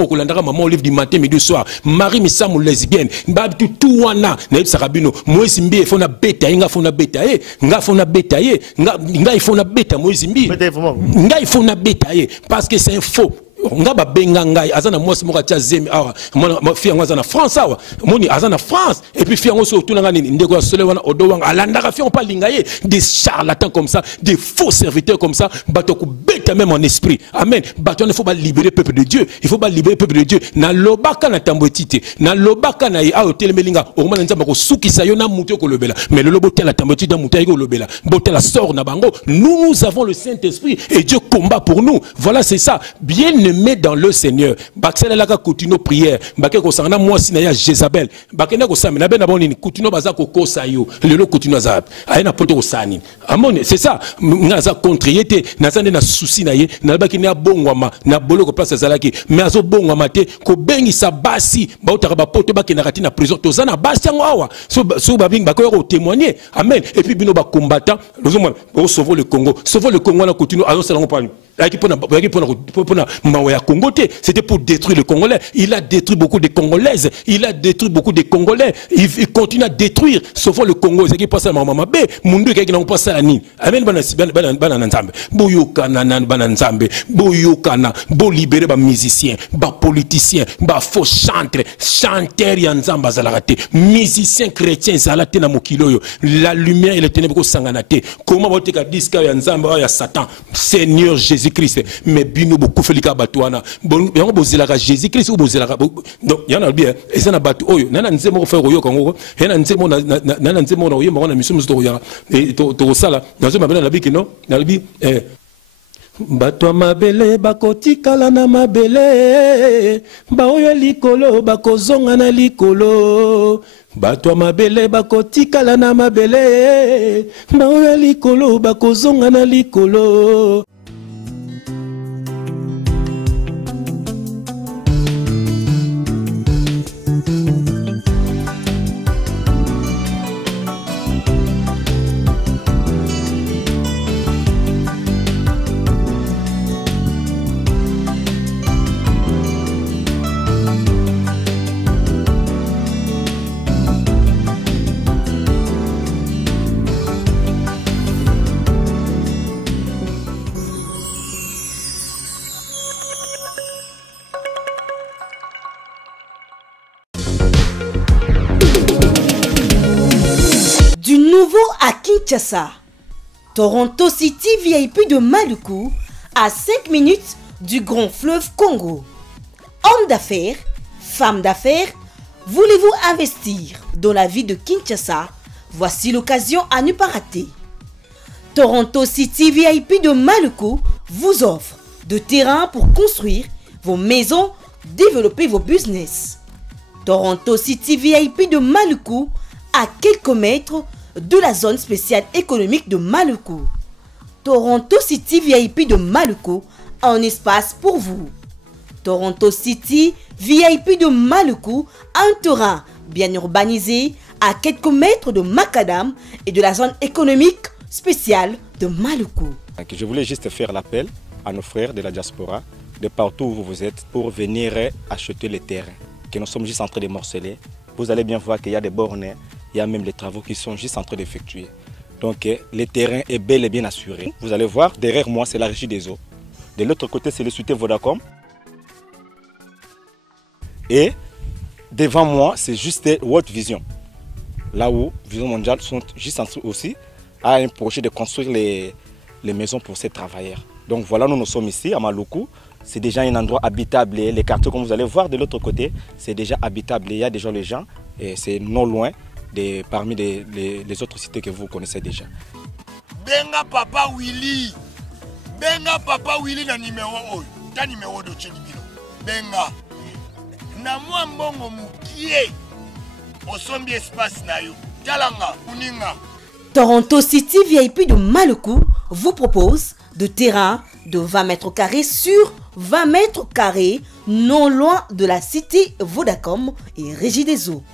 on kolandaka maman Olive du matin midi soir Marie Misamu lesbienne mbabtu tuwana na yeb sarabino Moïse Mbi fona beta nga fona beta nga fona beta nga ifona beta Moïse Mbi nga ifona beta parce que c'est un faux nga ba benga ngai azana mwasi moka tia zemi awa ma fia ngwa azana France awa moni azana France et puis fia ngo so tuna ngani ndeko sole wana odo wanga alanda ka fia on pas lingaye des charlatans comme ça des faux serviteurs comme ça bato ko beta même en esprit amen bato il faut pas libérer peuple de Dieu il faut pas libérer peuple de Dieu na lobaka na tambotite na lobaka na a hotel melinga o mana nzamba ko sukisa yo na muto ko lobela mais le lobo tel la tambotite na muto ko lobela botel la sort na bango nous avons le Saint-Esprit et Dieu combat pour nous voilà c'est ça bien met dans le Seigneur bakela la ka continuer prière bakela ko sangana moi sina ya Jézabel bakena ko samina bena bonini continuer baza ko kosa yo lelo continuer za ayena poto ko sani amone c'est ça ngaza contre yete nazande na souci na ye na bakina bongwama na boloko place zalaki mais azo bongwama te ko bengisa basi ba utaka ba poto bakena kati na prison tozana basi yango awa so babing bakoya ko témoigner amen et puis bino ba combattant lozoma au sauver le Congo na continue azo salango pa c'était pour détruire le Congolais. Il a détruit beaucoup de Congolaises. Il a détruit beaucoup de Congolais. Il continue à détruire. Sauf le Congo. C'est qui passe à Maman B. Mundu qui n'a pas ça à Nîmes. Amen. Bananzambe. Boyokana bananzambe. Boyokana. Bo libérer ba musiciens, ba politiciens, ba faux chanteurs yanzamba zalarate. Musiciens chrétiens zalate na mokiloyo. La lumière et les ténèbres ko sanganate. Comment va te diska yanzamba ya Satan. Seigneur Jésus-Christ. Mais bino beaucoup felika batouana. Bon, yango bozela Jésus-Christ ou bozela donc yana bien et ça na batu oyo nana nzemo ko faire oyo kango yana nzemo nana nzemo na oyo mona misumu to ya to sala nazo mabela na biki no na libi bato mabele bakotikala na mabele ba oyo likolo bakozonga na likolo bato mabele bakotikala na mabele ba oyo likolo bakozonga na likolo. Du nouveau à Kinshasa, Toronto City VIP de Maluku, à 5 minutes du grand fleuve Congo. Hommes d'affaires, femmes d'affaires, voulez-vous investir dans la vie de Kinshasa? Voici l'occasion à ne pas rater. Toronto City VIP de Maluku vous offre de terrain pour construire vos maisons, développer vos business. Toronto City VIP de Maluku, à quelques mètres de la zone spéciale économique de Maluku. Toronto City VIP de Maluku a un espace pour vous. Toronto City VIP de Maluku a un terrain bien urbanisé à quelques mètres de Macadam et de la zone économique spéciale de Maluku. Je voulais juste faire l'appel à nos frères de la diaspora, de partout où vous êtes, pour venir acheter les terrains que nous sommes juste en train de morceler. Vous allez bien voir qu'il y a des bornes, il y a même les travaux qui sont juste en train d'effectuer. Donc le terrain est bel et bien assuré. Vous allez voir, derrière moi c'est la régie des eaux. De l'autre côté c'est le société Vodacom. Et devant moi c'est juste World Vision. Là où Vision Mondiale sont juste en dessous aussi, a un projet de construire les maisons pour ces travailleurs. Donc voilà, nous sommes ici à Maluku. C'est déjà un endroit habitable. Les quartiers, comme vous allez voir de l'autre côté, c'est déjà habitable. Il y a déjà les gens et c'est non loin parmi les autres cités que vous connaissez déjà. Benga Papa Willy. Benga Papa Willy na numéro oyo. Ta numéro de Chelibino. Benga. Na mwa mbongo mukie. Osombi espace na yo. Talanga, uninga. Toronto City VIP de Maluku vous propose de terrain de 20 mètres carrés sur 20 mètres carrés non loin de la cité Vodacom et Régie des Eaux.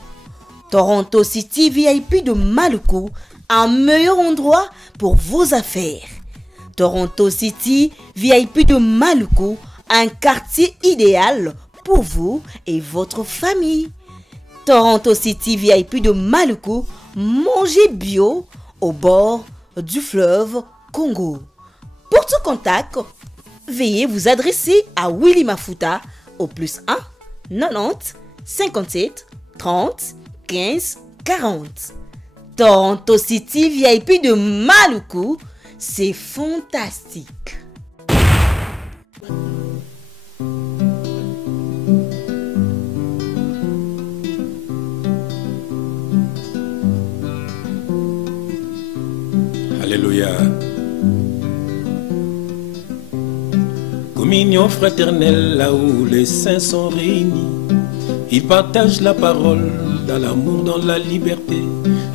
Toronto City VIP de Maluku, un meilleur endroit pour vos affaires. Toronto City VIP de Maluku, un quartier idéal pour vous et votre famille. Toronto City VIP de Maluku, mangez bio au bord du fleuve Congo. Pour tout contact, veuillez vous adresser à Willy Mafuta au +1 90 57 30 15 40. Toronto City VIP de Maluku, c'est fantastique. Alléluia. Communion fraternelle là où les saints sont réunis. Ils partagent la parole dans l'amour, dans la liberté.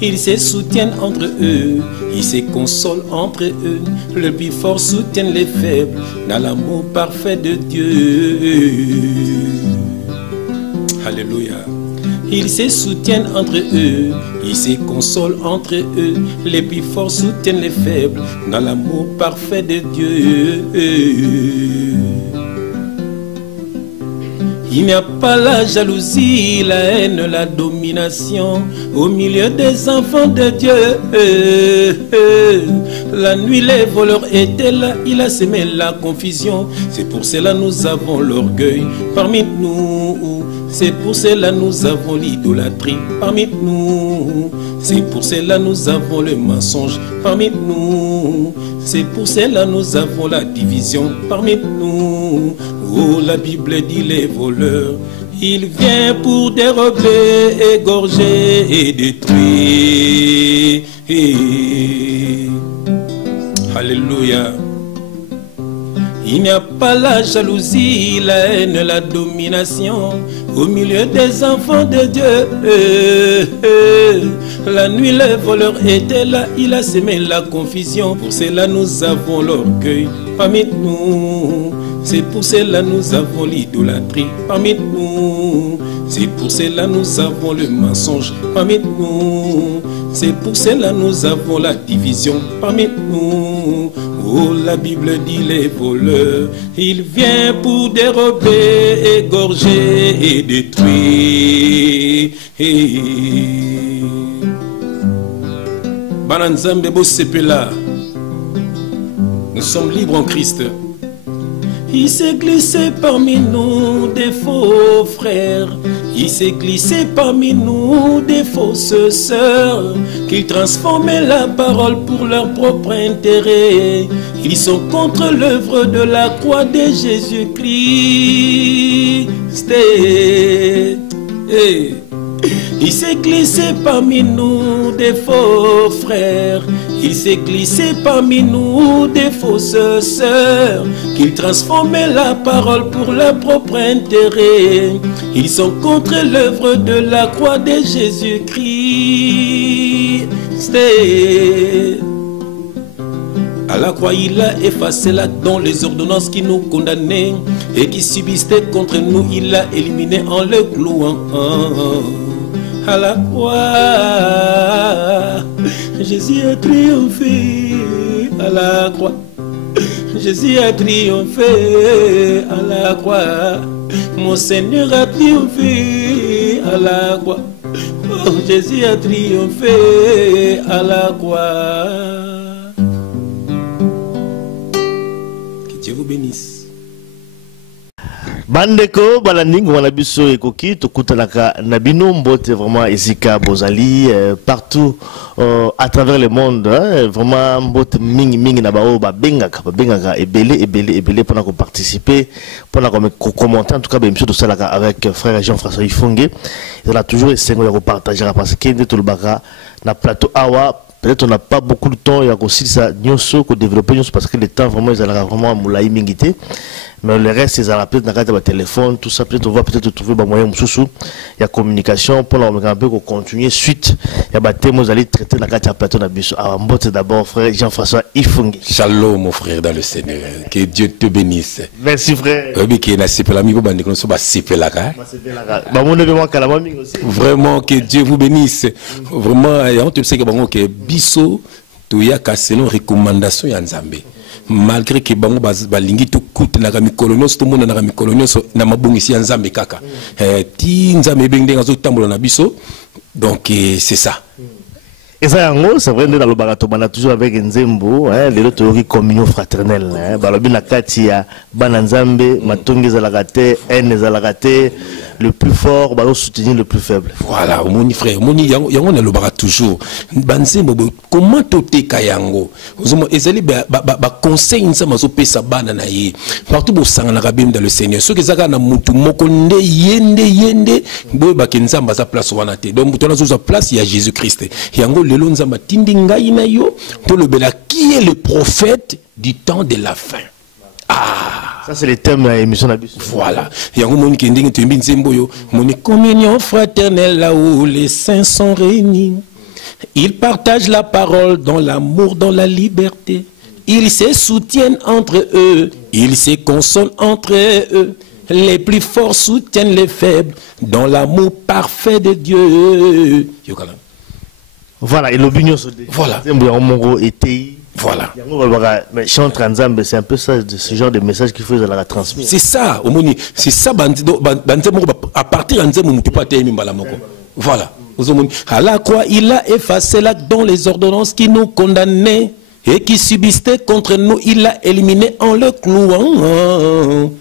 Ils se soutiennent entre eux, ils se consolent entre eux. Le plus fort soutient les faibles dans l'amour parfait de Dieu. Alléluia. Ils se soutiennent entre eux, ils se consolent entre eux. Les plus forts soutiennent les faibles dans l'amour parfait de Dieu. Il n'y a pas la jalousie, la haine, la domination au milieu des enfants de Dieu. La nuit, les voleurs étaient là, il a semé la confusion. C'est pour cela nous avons l'orgueil parmi nous. C'est pour cela nous avons l'idolâtrie parmi nous. C'est pour cela nous avons le mensonge parmi nous. C'est pour cela nous avons la division parmi nous. Oh, la Bible dit les voleurs, il vient pour dérober, égorger et détruire. Alléluia. Il n'y a pas la jalousie, la haine, la domination au milieu des enfants de Dieu. La nuit, les voleurs étaient là, il a semé la confusion. Pour cela, nous avons l'orgueil parmi nous. C'est pour cela, nous avons l'idolâtrie parmi nous. C'est pour cela, nous avons le mensonge parmi nous. C'est pour cela, nous avons la division parmi nous. Oh, la Bible dit les voleurs, il vient pour dérober, égorger et détruire. Bananzambe bo sepela. Nous sommes libres en Christ. Il s'est glissé parmi nous des faux frères. Il s'est glissé parmi nous des fausses sœurs qui transformaient la parole pour leur propre intérêt. Ils sont contre l'œuvre de la croix de Jésus-Christ. Il s'est glissé parmi nous des faux frères. Il s'est glissé parmi nous des fausses sœurs qui transformaient la parole pour leur propre intérêt. Ils sont contre l'œuvre de la croix de Jésus-Christ. À la croix, il a effacé là-dedans les ordonnances qui nous condamnaient et qui subsistaient contre nous. Il l'a éliminé en le clouant. À la croix, Jésus a triomphé. À la croix, Jésus a triomphé. À la croix, mon Seigneur a triomphé. À la croix, oh, Jésus a triomphé. À la croix. Que Dieu vous bénisse. Bandeko balandingo wana biso ekoki tokutanaka na bino mbote vraiment ezika bozali partout à travers le monde, vraiment mbote mingi na bao babengaka ebele pour ko participer, pour ko commenter en tout cas émission de salaka avec frère Jean-François Ifunge. Il a toujours essayé de partager parce que tout le baka na plateau awa. Peut-être on n'a pas beaucoup de temps, il y a aussi ça développer parce que le temps vraiment ils ont vraiment moulaï mingité. Mais le reste ils ont peut-être dans téléphone, tout ça peut-être on va peut-être trouver des moyens il y a communication pour un peu continuer suite. Il y a des thèmes vous allez traiter dans le plateau na biso. Alors mbote d'abord frère Jean-François Ifungi. Shalom mon frère dans le Seigneur. Que Dieu te bénisse. Merci frère. Vraiment que Dieu vous bénisse. Vraiment on te sait que biso tu y a selon recommandation ya Nzambe. malgré que bango balingi to kuta na mikolo nyonso to mona na mikolo nyonso na mabongisi ya nzambe kaka ti nzambe bengi ngazo tambola na biso donc c'est ça. Et ça, c'est vrai, dans le barato, on a toujours avec Nzembo, les autres communion fraternelle. Balobi na katia, bananzambe, matongi zalagate, haine zalagate, le plus fort, balo soutenir le plus faible. Voilà, mon frère, mon yango na le barato toujours. Banzembo, comment tote kayango? Ozomo ezali ba conseil nzama zo pesa bana na ye. Partout bo sanga na kabim dans le Seigneur. Ceux qui zaka na mutu moko nde yende, boy ba kenzamba za place wana te. Donc mutu na zo za place il y a Jésus-Christ. Yango lelo nzamba tindi ngai na yo to le bela qui est le prophète du temps de la fin. Ah, ça c'est le thème de l'émission d'Abus. Voilà. Yango moni kendingi tumbi nzembo yo, moni communion fraternelle là où les saints sont réunis. Ils partagent la parole dans l'amour, dans la liberté. Ils se soutiennent entre eux, ils se consolent entre eux. Les plus forts soutiennent les faibles dans l'amour parfait de Dieu. Voilà, et l'opinion se dit. Voilà. Voilà. Mais chantre ensemble, c'est un peu ça, ce genre de message qu'il faut la transmettre. C'est ça, c'est ça, à partir de voilà. À la croix, il a effacé l'acte dont les ordonnances qui nous condamnaient et qui subsistaient contre nous, il l'a éliminé en le clouant.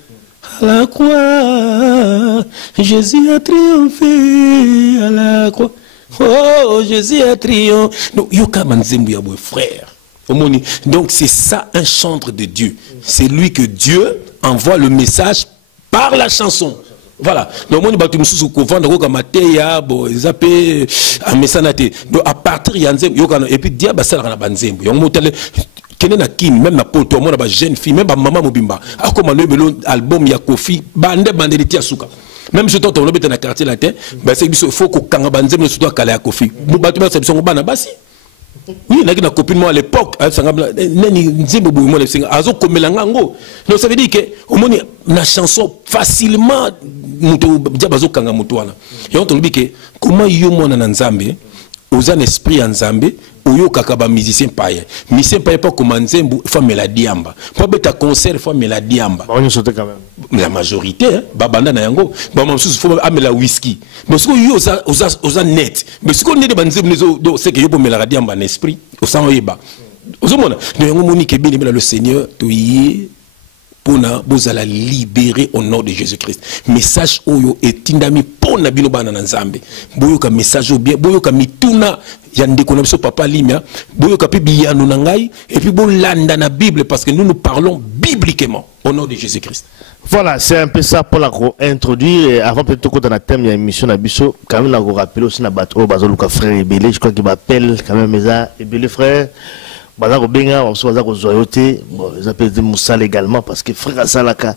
À la croix, Jésus a triomphé à la croix. Oh, Jésus a triomphé. Donc, frère. Donc, c'est ça un chantre de Dieu. C'est lui que Dieu envoie le message par la chanson. Voilà. Donc, à partir de et puis diable même na poto moi na jeune fille même maman mobimba akoma no album ya Kofi bande de tia suka même je t'entends lobeta na quartier latin bah c'est biso faut ko kanga banzembo surtout kala ya Kofi batu ba biso bana basi oui na kina copine moi à l'époque nani nzembo boy moi le singa azo komela ngango donc ça veut dire que au moni na chanson facilement muto diabazo kanga muto wana et on te dit que comment yo mona na nzambe aux un esprit en Zambé, ou kaka ba musicien païen. Musicien païen pas comme Nzembo, il faut meladiamba. Pas beta concert, il faut meladiamba. On y saute quand même. La majorité, hein, babanda na yango, ba mamsous faut amela whisky. Mais ce que yo osa net. Mais ce qu'on est de Nzembo, c'est que yo pour meladiamba en esprit, au sang yeba. Aux mona, de yango moni ke bien le Seigneur, tu y pour vous allez libérer au nom de Jésus-Christ. Message oyo etindami pour na bino bana nzambe. Boyoka message bien, boyoka mituna yande konamso papa limia, boyoka pe biyano na ngai et puis bolanda na Bible parce que nous parlons bibliquement au nom de Jésus-Christ. Voilà, c'est un peu ça pour la introduire avant peut-être qu'on a un thème il y a une émission à Bisso quand même la rappeler aussi na bateau bazoluka frère Ebele, je crois qu'il m'appelle quand même ça Ebele frère. Bazako benga on soit bazako zoyote bon ils appellent Moussal également parce que frère Salaka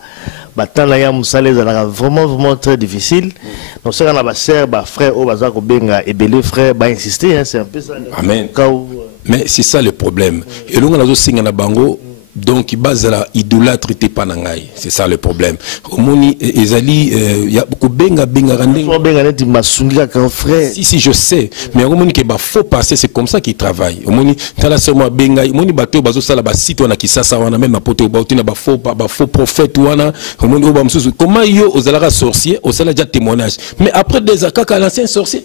batana ya Moussal ezalaka vraiment très difficile donc ça na ba sœur ba frère o bazako benga Ebele frère ba insister hein, c'est un peu ça. Amen. Mais c'est ça le problème et longa nazo singa na bango donc il base la idolâtre te panangai c'est ça le problème omoni ezali ya ko benga randing so benga neti masunga ka frère si je sais mais omoni ke ba faut passer c'est comme ça qu'il travaille omoni tala seulement benga omoni bato bazo sala ba site wana kisasa wana même na poto ba utina ba faux prophète wana omoni oba msusu comment yo ozalaka sorcier osala déjà témoignage mais après des akaka l'ancien sorcier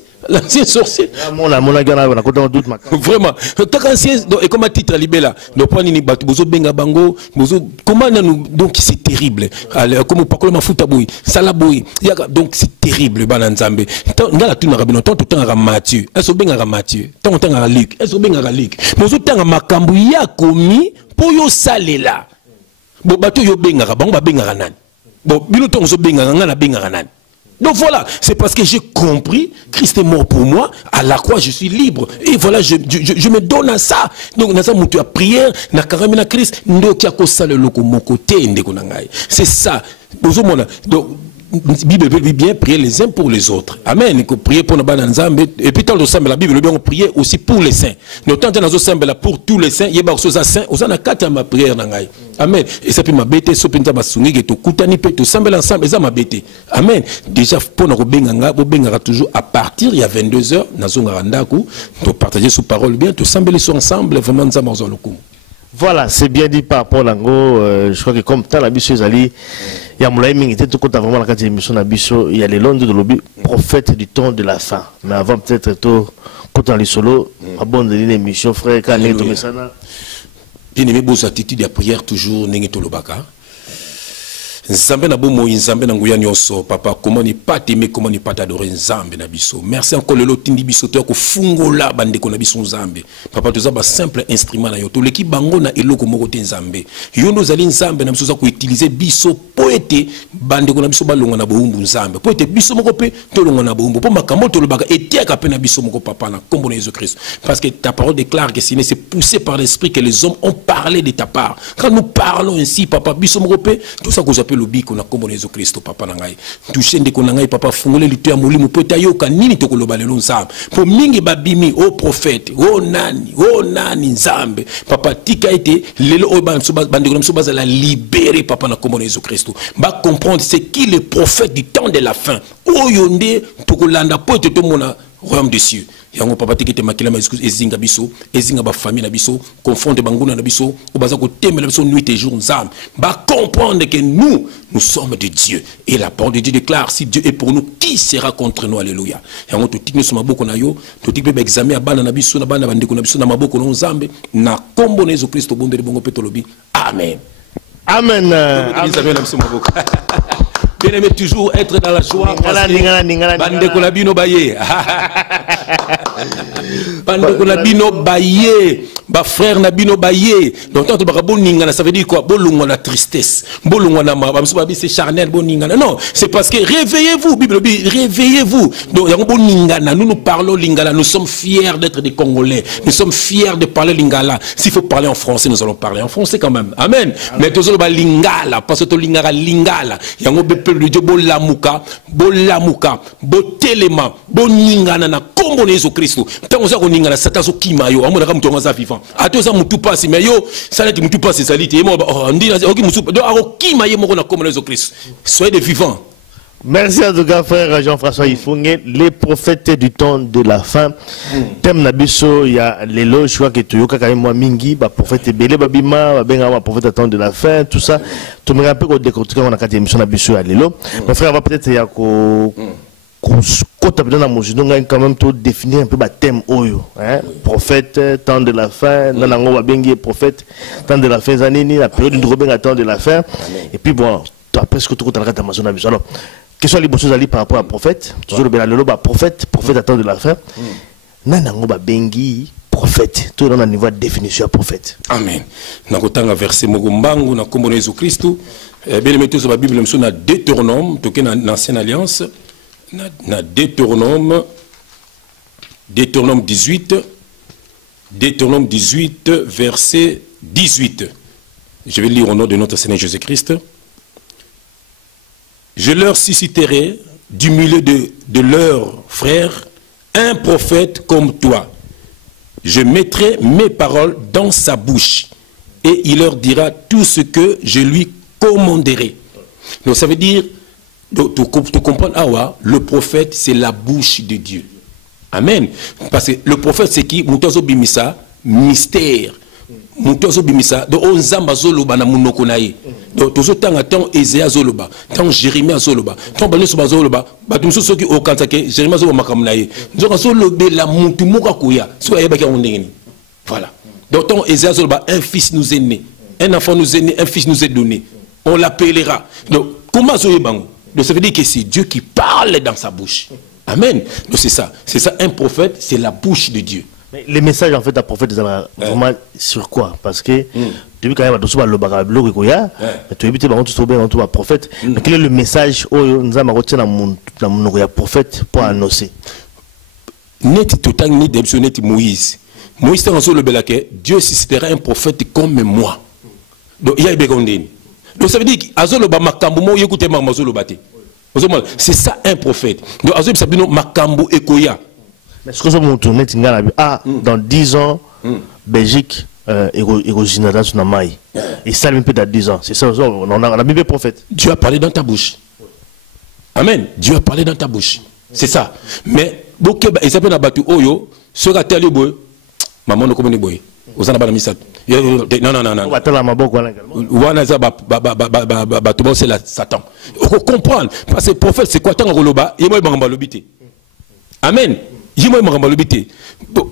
vraiment tant ancien et comme titre libéla donc prendre ni bato bozo benga bango bozo comment nous donc c'est terrible comme pas comme mafuta boy sala boy donc c'est terrible bana nzambe ngala tuna rabino tant à Matthieu eso benga à Matthieu tant à Luc eso benga à Luc bozo tanga makambu ya komi po yo salela bo bato yo benga bango ba benga nani bo bino tant zo benga ngana benga nani. Donc voilà, c'est parce que j'ai compris, Christ est mort pour moi, à la croix je suis libre. Et voilà, je me donne à ça. Donc, dans ça, tu as prière, na karamina Christ, c'est ça. Donc, Bible veut bien prier les uns pour les autres. Amen. Il faut prier pour nos bananzambe. Et puis, tant que la Bible veut bien prier aussi pour les saints. Nous tant que pour tous les saints, il y a des saints, on a quatre ma prière. Amen. Et ça peut m'abêter, ça peut m'abêter, tout coutani peut tout ensemble, et ça m'abêter. Amen. Déjà, pour nous benga toujours à partir, il y a 22h, nous avons partager sous parole bien, tout ensemble, vraiment, nous avons. Voilà, c'est bien dit par Paul Ango. Je crois que comme tant la biso ezali, il y a moulay mingi te tout vraiment la quatrième émission na biso, il y a les longs de lobby prophète du temps de la fin. Mais avant peut-être tout quand on les solo, abonne l'émission frère quand on est ça na. Bien aimé beaux attitudes de prière toujours n'engé tolobaka. Nzambe na bomo nzambe na nguya nyonso papa comment ne pas t'aimer comment ne pas t'adorer nzambe na biso merci encore le lotindi biso to ko fungola bande ko na biso nzambe papa toza ba simple instrument na yo to leki bango na eloko moko te nzambe yo no zali nzambe na biso za ko utiliser biso poete bande ko na biso balonga na boumbu nzambe poete biso moko pe to longa na boumbu po makambo to lobaka etiaka pe na biso moko papa na kombo na Jésus Christ parce que ta parole déclare que c'est poussé par l'esprit que les hommes ont parlé de ta part quand nous parlons ainsi papa biso moko pe tout ça que j'appelle le biko na kombo na Yesu Kristo papa na ngai touche ndeko na ngai papa fungole litu ya molimo po tayoka nini to koloba lelo nzambe po mingi babimi o prophète o nani nzambe papa tika ete lelo o bandeko na so la libérer papa na kombo na Yesu Kristo ba comprendre c'est qui le prophète du temps de la fin oyo nde to kolanda po ete to mona royaume des cieux yango papa tikete makila maisku ezinga biso ezinga ba famille na biso confronte banguna na biso obaza ko temela biso nuit et jour nzam ba comprendre que nous sommes de Dieu et la parole de Dieu déclare si Dieu est pour nous qui sera contre nous alléluia yango to tikne so maboko na yo to tikbe examen abana na biso na bana bandeko na biso na maboko na nzambe na kombo na Yesu Kristo bondeli bongo petolobi amen amen bien aimé toujours être dans la joie bande ko la bino baye bande ko la bino baye ba frère na bino baye donc tant ba boninga ça veut dire quoi bolungo la tristesse bolungo na ba c'est charnel boninga non c'est parce que réveillez-vous Bible dit réveillez-vous donc yango boninga nous parlons lingala nous sommes fiers d'être des Congolais nous sommes fiers de parler lingala s'il faut parler en français nous allons parler en français quand même amen mais toujours ba lingala parce que to lingara lingala yango le Dieu bolamuka botelema boningana na kombo na Yesu Kristo tango za koningana sata so kimayo amona ka mutu za vivant atoza mutu pasi mais yo salati mutu pasi salite mo ndina oki mutu do ako kimaye moko na kombo na Yesu Kristo soyez des vivants. Merci à tout cas frère Jean-François Ifunge, les prophètes du temps de la fin. Thème nabiso il y a l'éloge je crois que toyoka quand même mingi ba prophète belé babima ba benga ba prophète du temps de la fin tout ça. Tu me rappelles qu'on décortique on a quatre émissions nabiso à l'élo. Mon frère va peut-être il y a ko quand dans la musique quand même tout définir un peu ba thème oyo hein prophète temps de la fin dans ngo ba bengi prophète temps de la fin zanini la période du robenga temps de la fin et puis bon après ce que tout dans la Amazon nabiso alors question les choses ali par rapport à prophète toujours le belalo ba prophète à temps de la fin nanango ba bengi prophète tout dans le niveau de définition prophète amen nakotanga verset mogombangu na kombo na Jésus Christ bien mettez sur la Bible même na Deutéronome to ke na ancienne alliance na Deutéronome 18 verset 18 je vais lire au nom de notre Seigneur Jésus-Christ. Je leur susciterai du milieu de leurs frères un prophète comme toi. Je mettrai mes paroles dans sa bouche et il leur dira tout ce que je lui commanderai. Donc ça veut dire, tu comprends, le prophète c'est la bouche de Dieu. Amen. Parce que le prophète c'est qui? Mutozo bimisa, mystère. Mutozo bimisa, donc on zamba zoloba na munoko nae. Donc tozo tanga tant Ésaïe zoloba, tant Jérémie zoloba, tant Baloso zoloba, batumso soki o kantake Jérémie zoloba makamnae. Donc zolobe la mutu moka kuya, so ayeba ki ondengeni. Voilà. Donc tant Ésaïe zoloba, un fils nous est né, un enfant nous est né, un fils nous est donné. On l'appellera. Donc comment zoyebango? Donc ça veut dire que c'est Dieu qui parle dans sa bouche. Amen. Donc c'est ça un prophète, c'est la bouche de Dieu. Mais les messages en fait d'un prophète vraiment sur quoi? Parce que depuis quand même tu as le bagablo que koya, tu évites par contre tu bien tu prophète. Mais quel est le message où nous avons retenu dans mon prophète pour annoncer? Net total ni d'Ebsonet Moïse. Moïse dans le belake, Dieu suscitera un prophète comme moi. Donc il y a begondeni. Donc ça veut dire azolo ba makambo mo yekute mazolo bate. C'est ça un prophète. Donc azolo sabino makambo ekoya. Mais ce que je me tourne dans 10 ans, Belgique et ça même peut dans 10 ans. C'est ça, on a mis le prophète. Dieu a parlé dans ta bouche. Amen. Dieu a parlé dans ta bouche. C'est ça. Mais, il s'appelle Nabatu Oyo, ce gars tel boy, maman ne connaît boy. ozana bana misato non batala maboko wana également wana za ba c'est la Satan on comprendre parce que prophète c'est quoi tant koloba yemo bangamba lobité amen yemo bangamba lobité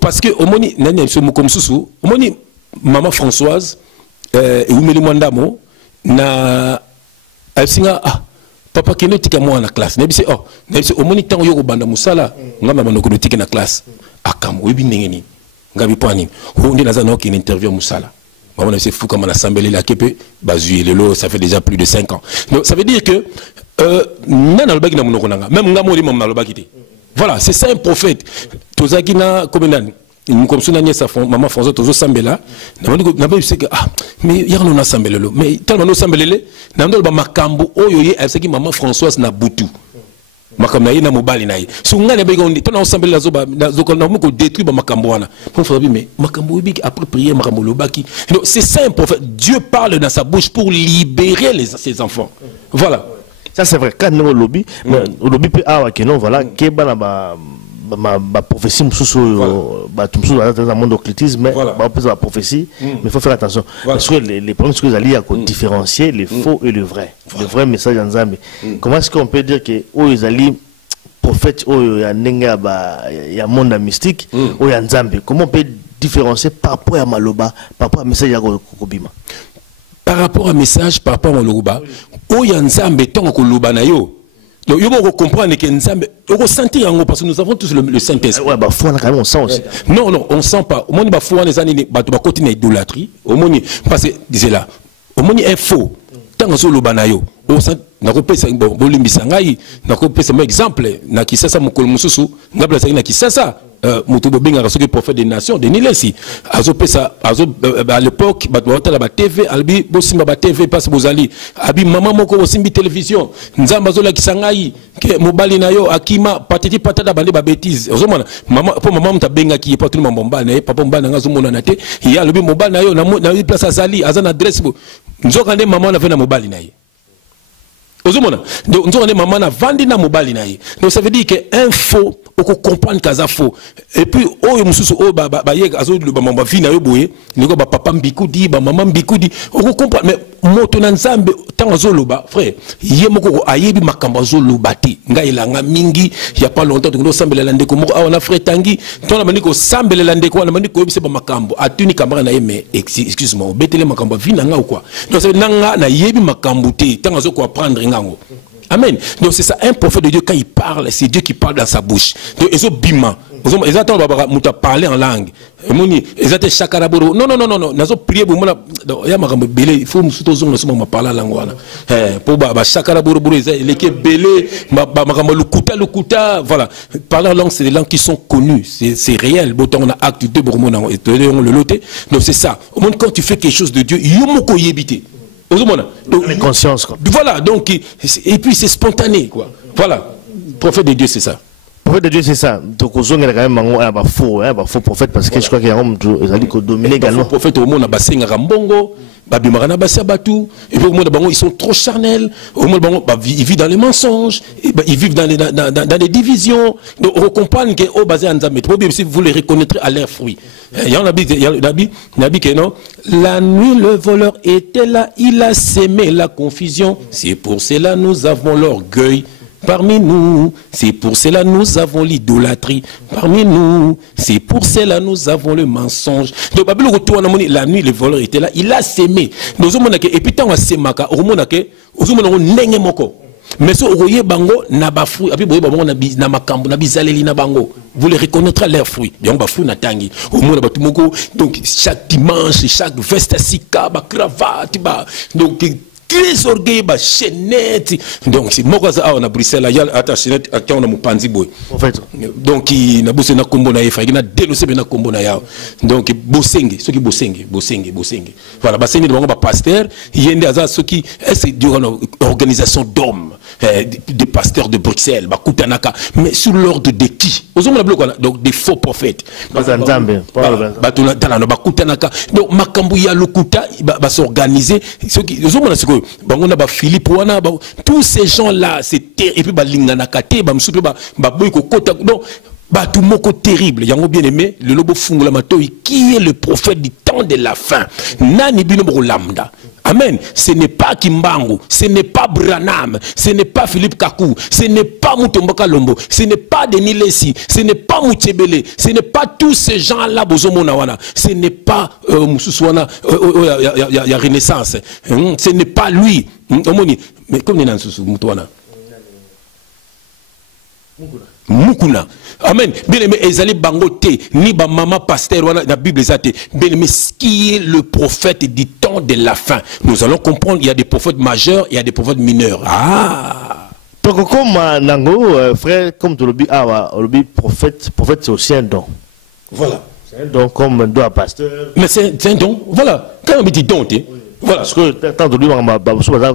parce que omoni nani so comme susu omoni maman Françoise umeli mwandamo na asinga papa keno tika moi na classe nebise nebise omoni tango yoko banda musala ngamba bando ko tika na classe akam webi ndengeni ngabi pani ho ndi naza no ki interview musala maman c'est fou comme on a semblé la kepe bazui lelo ça fait déjà plus de 5 ans donc ça veut dire que nana lobaki na monoko nanga même ngamo li mama lobaki te voilà c'est ça un prophète tozaki na komenani comme ça nièce maman François tozo sambela na ba c'est que mais ya no na sambelelo mais tellement no sambelele na ndo ba makambo oyo ye asaki maman Françoise na butu makambo na mobali na ye so ngane ba ngondi to na sambela zo ba zo na ko détruire ba makambo wana pour faire mais makambo ubiki après prier makambo lobaki donc c'est ça un prophète. Dieu parle dans sa bouche pour libérer ses enfants voilà ça c'est vrai quand nous lobby peut avoir que non voilà que bana ma prophétie dans le monde occultisme mais la prophétie mais il faut faire attention parce que les problèmes que vous allez à différencier les faux et le vrai message en Zambie. Comment est-ce qu'on peut dire que ils allaient prophète il y a monde mystique il y a Nzambe, comment on peut différencier par rapport à Maloba par rapport à message à Kokobima par rapport à message par rapport à Maloba il y a Nzambe tant que Loba na yo. Donc, il faut comprendre que nous sentir parce que nous avons tous le Saint-Esprit. Ouais, bah, on sent aussi. Non, on ne sent pas. Au moins, il faut continuer l'idolâtrie. Au moins, parce que, disez là, au moins, il faut. Tant que nous avons na kopesa bolimbisa ngai na kopesa mo exemple na kisasa mokolo mususu ngabla saki na kisasa mutu bobenga soki prophète des nations de Nilesi azo pesa azo à l'époque batala ba TV albi bosimba ba TV passe bozali abi mama moko bosimbi télévision nzamba zo la kisangai ke mobali na yo akima patiti patata bande ba bêtise ozomona mama po mama mtabenga ki pas tout mbomba na papa mbana ngazo mona na te ya albi mobali na yo na place azali azana adresse bo nzoka nde mama na vena mobali na ye. Donc nous avons maman na vandi na mobali na ye. Donc ça veut dire que un faux on comprendre kaza faux et puis oyo mususu o ba ye azo le ba mamba vina yo boye niko ba papa mbikudi ba maman mbikudi on comprendre mais moto na Nzambe tant azoloba frère ye moko ayebi makambo azoloba te nga ilanga mingi il y a pas longtemps ngo sambela ndeko moko awana frère tangi tona maniko sambela ndeko wana maniko yebise ba makambo atuni kamera na ye mais excuse-moi betele makambo vina nga ou quoi donc ça nanga na yebi makambo te tant azoko apprendre ngango. Amen. Donc c'est ça, un prophète de Dieu, quand il parle, c'est Dieu qui parle dans sa bouche. Donc ils ont bima. Ils attendent à parler en langue. Ils attendent chakaraboro. Non. Ils ont prié pour moi. Il faut me parler en langue. Pour chakaraboro, il est belé, lukuta. Voilà. Parler en langue, c'est des langues qui sont connues. C'est réel. On a acte 2, on le loté. Donc c'est ça. Au moins, quand tu fais quelque chose de Dieu, il y a yébité. Donc, les consciences quoi. Voilà, donc et puis c'est spontané quoi. Voilà, prophète de Dieu c'est ça. Prophète de Dieu c'est ça. Donc aux hommes il y a quand même un faux prophète parce que je crois qu'il y a un homme qui domine également. Prophète au monde a bassé ngambongo, babimarana bassé batu et puis au monde ils sont trop charnels. Au monde ils vivent dans les mensonges, ils vivent dans les divisions. Donc on comprend que au basé en Nzambe, si vous les reconnaîtrez à leurs fruits. Il y a un habit que non. La nuit le voleur était là, il a sémé la confusion. C'est pour cela nous avons l'orgueil. Parmi nous, c'est pour cela nous avons l'idolâtrie. Parmi nous, c'est pour cela nous avons le mensonge. Donc, la nuit, le voleur était là, il a sémé. Et puis, tant on a sémé, mais si vous voyez bango na ba fruit abi boye bango na makambo na bizaleli na bango vous les reconnaîtrez leurs fruits donc ba fruit na tangi au monde ba tumoko donc chaque dimanche chaque veste sika ba cravate ba donc très orgueil ba chaînette donc c'est moi ça on a Bruxelles là ata chaînette ata on a mupanzi boy en fait donc na bose na kombo na yefa na dénoncer na kombo na ya donc bosenge ceux qui bosenge voilà ba seni bango ba pasteur yende aza ceux qui c'est organisation d'hommes des pasteurs de Bruxelles, mais sous l'ordre de qui? Donc des faux prophètes. Donc makambo ya lokuta va s'organiser. Philippe tous ces gens là, c'est et puis Batou moko terrible, yango bien aimé, le lobo fungula matoi, qui est le prophète du temps de la fin. Nani bino moko lambda. Amen. Ce n'est pas Kimbangu, ce n'est pas Branham, ce n'est pas Philippe Kakou, ce n'est pas Mutomboka Lombo, ce n'est pas Denis Lessi, ce n'est pas Moutchebele, ce n'est pas tous ces gens-là, Bozomonawana, ce n'est pas Moussouswana, il y a Renaissance, ce n'est pas lui. Mais comme il y a un Mukuna. Amen. Bien aimé, Ezali Bangote, ni ba maman pasteur, la Bible zate. Bien aimé, ce qui est le prophète du temps de la fin. Nous allons comprendre, il y a des prophètes majeurs, il y a des prophètes mineurs. Ah! Donc, comme Nango, frère, comme tu le dis, prophète c'est aussi un don. Voilà. C'est un don comme un don à pasteur. Mais c'est un don, voilà. Quand on dit don, voilà. Parce que tant de lui,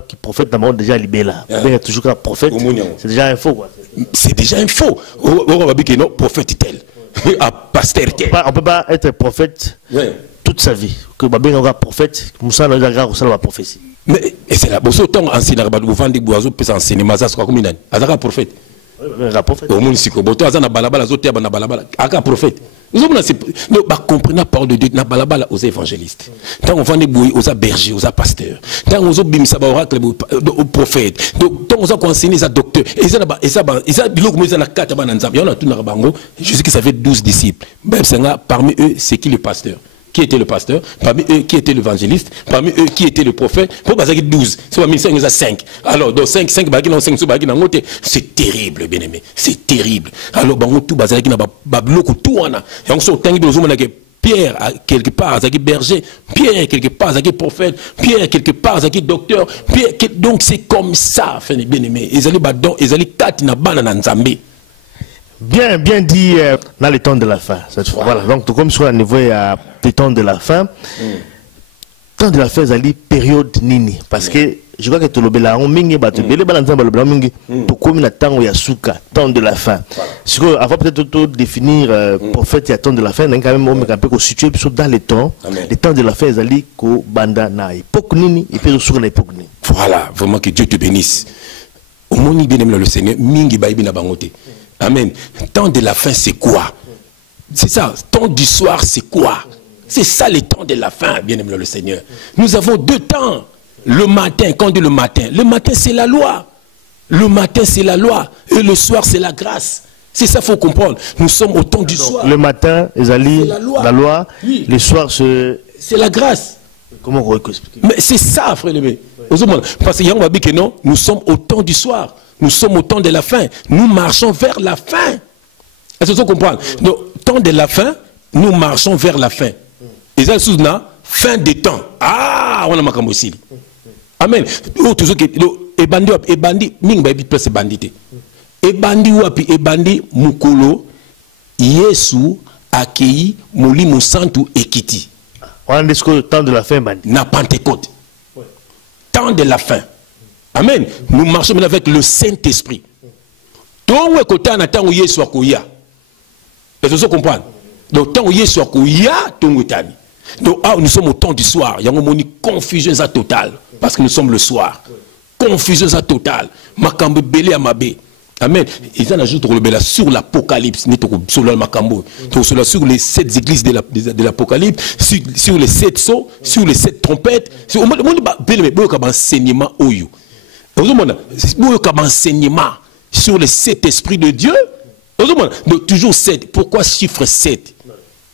qui prophète d'abord déjà libéré là. Il y a toujours un prophète. C'est déjà un faux, quoi. C'est déjà un faux. On va dire que non, prophète tel. À pasteur tel. On ne peut pas être prophète toute sa vie. Que Babé n'a pas prophète, Moussa n'a pas prophétie. Mais c'est là. Bon, autant enseigner à Badou-Vandi Boiseau, peut enseigner Mazas, quoi, comme il a dit. Azara prophète. Un prophète. Au monde, c'est que Boto Azana Balabala, Zoté Balabala, Aka prophète. Nous comprenons la parole de Dieu, Balabala aux évangélistes. Tant on va bouillir aux bergers, aux pasteurs. Tant on va bimisa oracle aux prophètes. Tant on va enseigner aux docteurs. Et ça, je sais que ça fait 12 disciples. Parmi eux, c'est qui le pasteur? Qui était le pasteur? Parmi eux, qui était l'évangéliste? Parmi eux, qui était le prophète? Pour passer 12, c'est 5. Alors, dans 5, c'est terrible, bien aimé. C'est terrible. Alors, tout Pierre, quelque part, c'est berger. Pierre, quelque part, c'est prophète. Pierre, quelque part, c'est docteur. Pierre, donc, c'est comme ça, bien aimé. Ils allaient quatre na banana nzambe. Bien dit dans les temps de la fin. Cette fois. Voilà. Donc, tout comme sur le niveau des temps de la fin, temps de la fin, c'est la période nini. Parce que je crois que tout le monde a mingi, tout comme le temps où il y a souka, temps de la fin. Avant peut-être définir prophète et temps de la fin, on a quand même un peu situé dans les temps de la fin, c'est ko banda na époque nini et puis sur l'époque nini. Voilà, vraiment que Dieu te bénisse. Au monde bien aimé le Seigneur, mingi ba ibina bangote. Amen. Temps de la fin, c'est quoi? C'est ça. Temps du soir, c'est quoi? C'est ça le temps de la fin, bien aimé le Seigneur. Nous avons deux temps. Le matin, quand on dit le matin c'est la loi. Le matin c'est la loi. Et le soir c'est la grâce. C'est ça, il faut comprendre. Nous sommes au temps du soir. Le matin, c'est la loi. Oui. Le soir, c'est la grâce. Comment on peut expliquer? Mais c'est ça, frère Lémé. Parce qu'il y a un que non, nous sommes au temps du soir. Nous sommes au temps de la fin. Nous marchons vers la fin. Est-ce que vous comprenez? Donc, temps de la fin, nous marchons vers la fin. Et ça, c'est la fin des temps. Ah, on a marqué aussi. Amen. Et bandi, ming ba place bandité. Et bandi wapi, et bandi mukolo, Yesu akei molimo santu ekiti. On a dit que le temps de la fin, bandi. Na Pentecôte. Temps de la fin. Amen. Nous marchons maintenant avec le Saint-Esprit. Tant que tu as temps où Yesu akoya. Est-ce que vous comprenez? Donc tant où Yesu akoya, ton tani. Donc nous sommes au temps du soir. Il y a une confusion totale. Parce que nous sommes le soir. Confusion totale. Makambe belé à mabé. Amen. Ils en ajoutent sur l'Apocalypse. Sur les 7 églises de l'Apocalypse. Sur les 7 sceaux. Sur les 7 trompettes. Sur enseignement sur les 7 esprits de Dieu. Donc toujours 7. Pourquoi chiffre 7?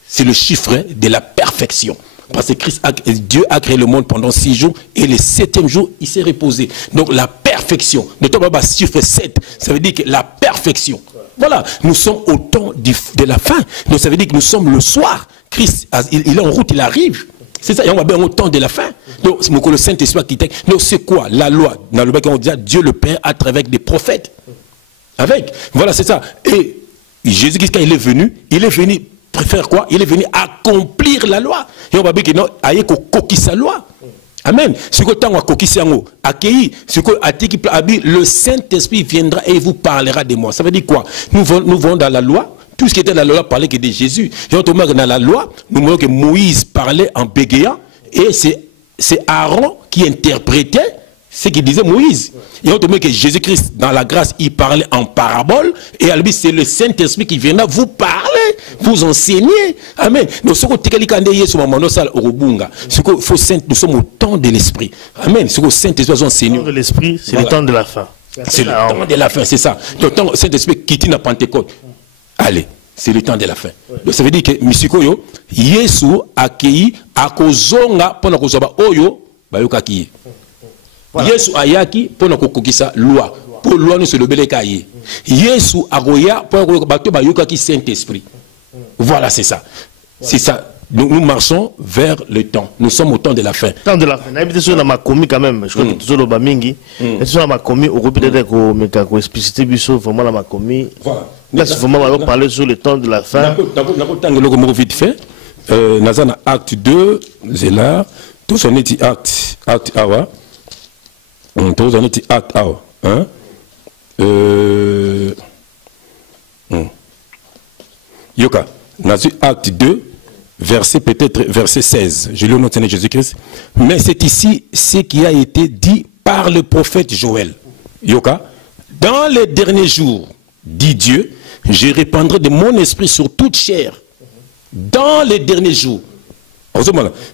C'est le chiffre de la perfection. Parce que Dieu a créé le monde pendant 6 jours et le 7e jour, il s'est reposé. Donc la perfection. Ne tombe pas chiffre 7. Ça veut dire que la perfection. Voilà. Nous sommes au temps de la fin. Donc ça veut dire que nous sommes le soir. Christ, il est en route, il arrive. C'est ça. Et on va bien au temps de la fin. Donc c'est le Saint-Esprit qui texte. Donc c'est quoi? La loi. Dans le Bible, on dit Dieu le Père à travers des prophètes. Avec. Voilà, c'est ça. Et Jésus-Christ, quand il est venu préfère quoi? Il est venu accomplir la loi. Et on va dire que non, aïe coquille sa loi. Amen. Ce que tant coquille sa loi, accueilli, ce que le Saint-Esprit viendra et vous parlera de moi. Ça veut dire quoi? Nous vont dans la loi. Tout ce qui était dans la loi parlait que de Jésus. Et on tombe dans la loi, nous voyons que Moïse parlait en bégayant et c'est Aaron qui interprétait ce qu'il disait Moïse. Et on te met que Jésus-Christ, dans la grâce, il parlait en parabole. Et c'est le Saint-Esprit qui viendra vous parler, vous enseigner. Amen. Nous sommes au temps de l'Esprit. Amen. Ce que le Saint-Esprit enseigne. Le temps de l'Esprit, c'est le temps de la fin. C'est le temps de la fin, c'est ça. Le temps, le Saint-Esprit quitte la Pentecôte. Allez. C'est le temps de la fin. Donc ça veut dire que Misikoyo, Yesu accueilli à kozonga pendant que zoba oyo bayoka kiye. Yesu ayaki pendant que kokisa loi. Pour loi nous se le belekaye. Yesu agoya pendant que bato bayoka ki Saint-Esprit. Voilà, c'est ça. C'est ça. Nous marchons vers le temps. Nous sommes au temps de la fin. Temps de la fin. N'habitez sur la makomi quand même. Je crois que tout le bamingi. Et sur la makomi, on peut peut-être qu'on expliciter biso vraiment la makomi. Voilà. Là, c'est vraiment on parler sur le temps de la fin. D'accord, vite fait. Nazana acte 2, c'est là. Tout son est acte hour. Tout son est acte hour. Hein? Yoka. Nazu acte 2. Verset peut-être verset 16. Je l'ai noté Jésus-Christ. Mais c'est ici ce qui a été dit par le prophète Joël. Yoka. Dans les derniers jours, dit Dieu, je répandrai de mon esprit sur toute chair. Dans les derniers jours.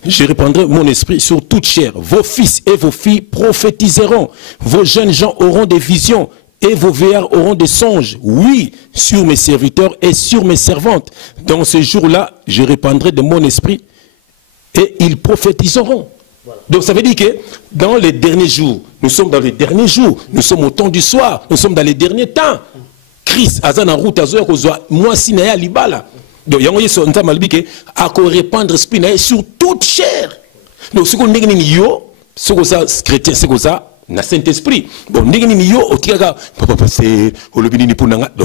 Je répandrai mon esprit sur toute chair. Vos fils et vos filles prophétiseront. Vos jeunes gens auront des visions. Et vos vieillards auront des songes, oui, sur mes serviteurs et sur mes servantes. Dans ce jour-là, je répandrai de mon esprit et ils prophétiseront. Voilà. Donc ça veut dire que dans les derniers jours, nous sommes dans les derniers jours, nous sommes au temps du soir, nous sommes dans les derniers temps. Christ, azan en route, moi si naya libala. Donc il y a un son temps que à répandre l'esprit sur toute chair. Donc ce qu'on dit yo, ce que ça chrétien, c'est que ça. Na Saint-Esprit. Bon, donc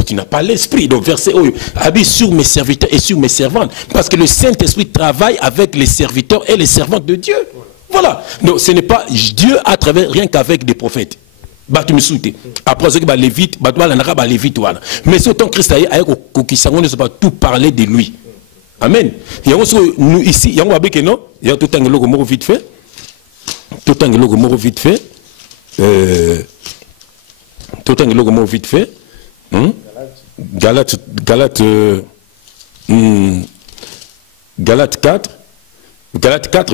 tu n'as pas l'esprit. Donc verset habille sur mes serviteurs et sur mes servantes. Parce que le Saint-Esprit travaille avec les serviteurs et les servantes de Dieu. Voilà. Donc ce n'est pas Dieu à travers rien qu'avec des prophètes. Après ce que les lévites, mais c'est autant Christ ne peut pas tout parler de lui. Amen. Nous ici, il y a tout un logo vite fait. Tout un logo vite fait. Tout un logo vite fait. Galate 4,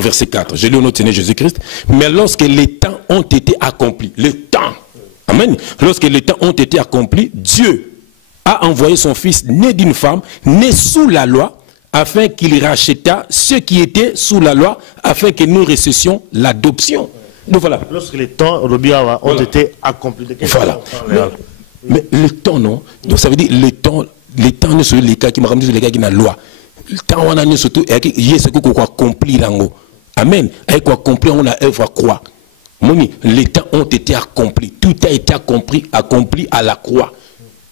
verset 4. Je lis au nom de Jésus-Christ. Mais lorsque les temps ont été accomplis, le temps, amen. Lorsque les temps ont été accomplis, Dieu a envoyé son fils né d'une femme, né sous la loi, afin qu'il racheta ceux qui étaient sous la loi, afin que nous recevsions l'adoption. Donc voilà. Lorsque les temps ont été accomplis. Voilà. Mais le temps, non. Donc ça veut dire les temps ne sont les cas qui m'ont ramené sur les cas qui ont la loi. Le temps, on a surtout, il y a ce qu'on a accompli là. Amen. Avec quoi accompli, on a œuvre à croix. Les temps ont été accomplis. Tout a été accompli à la croix.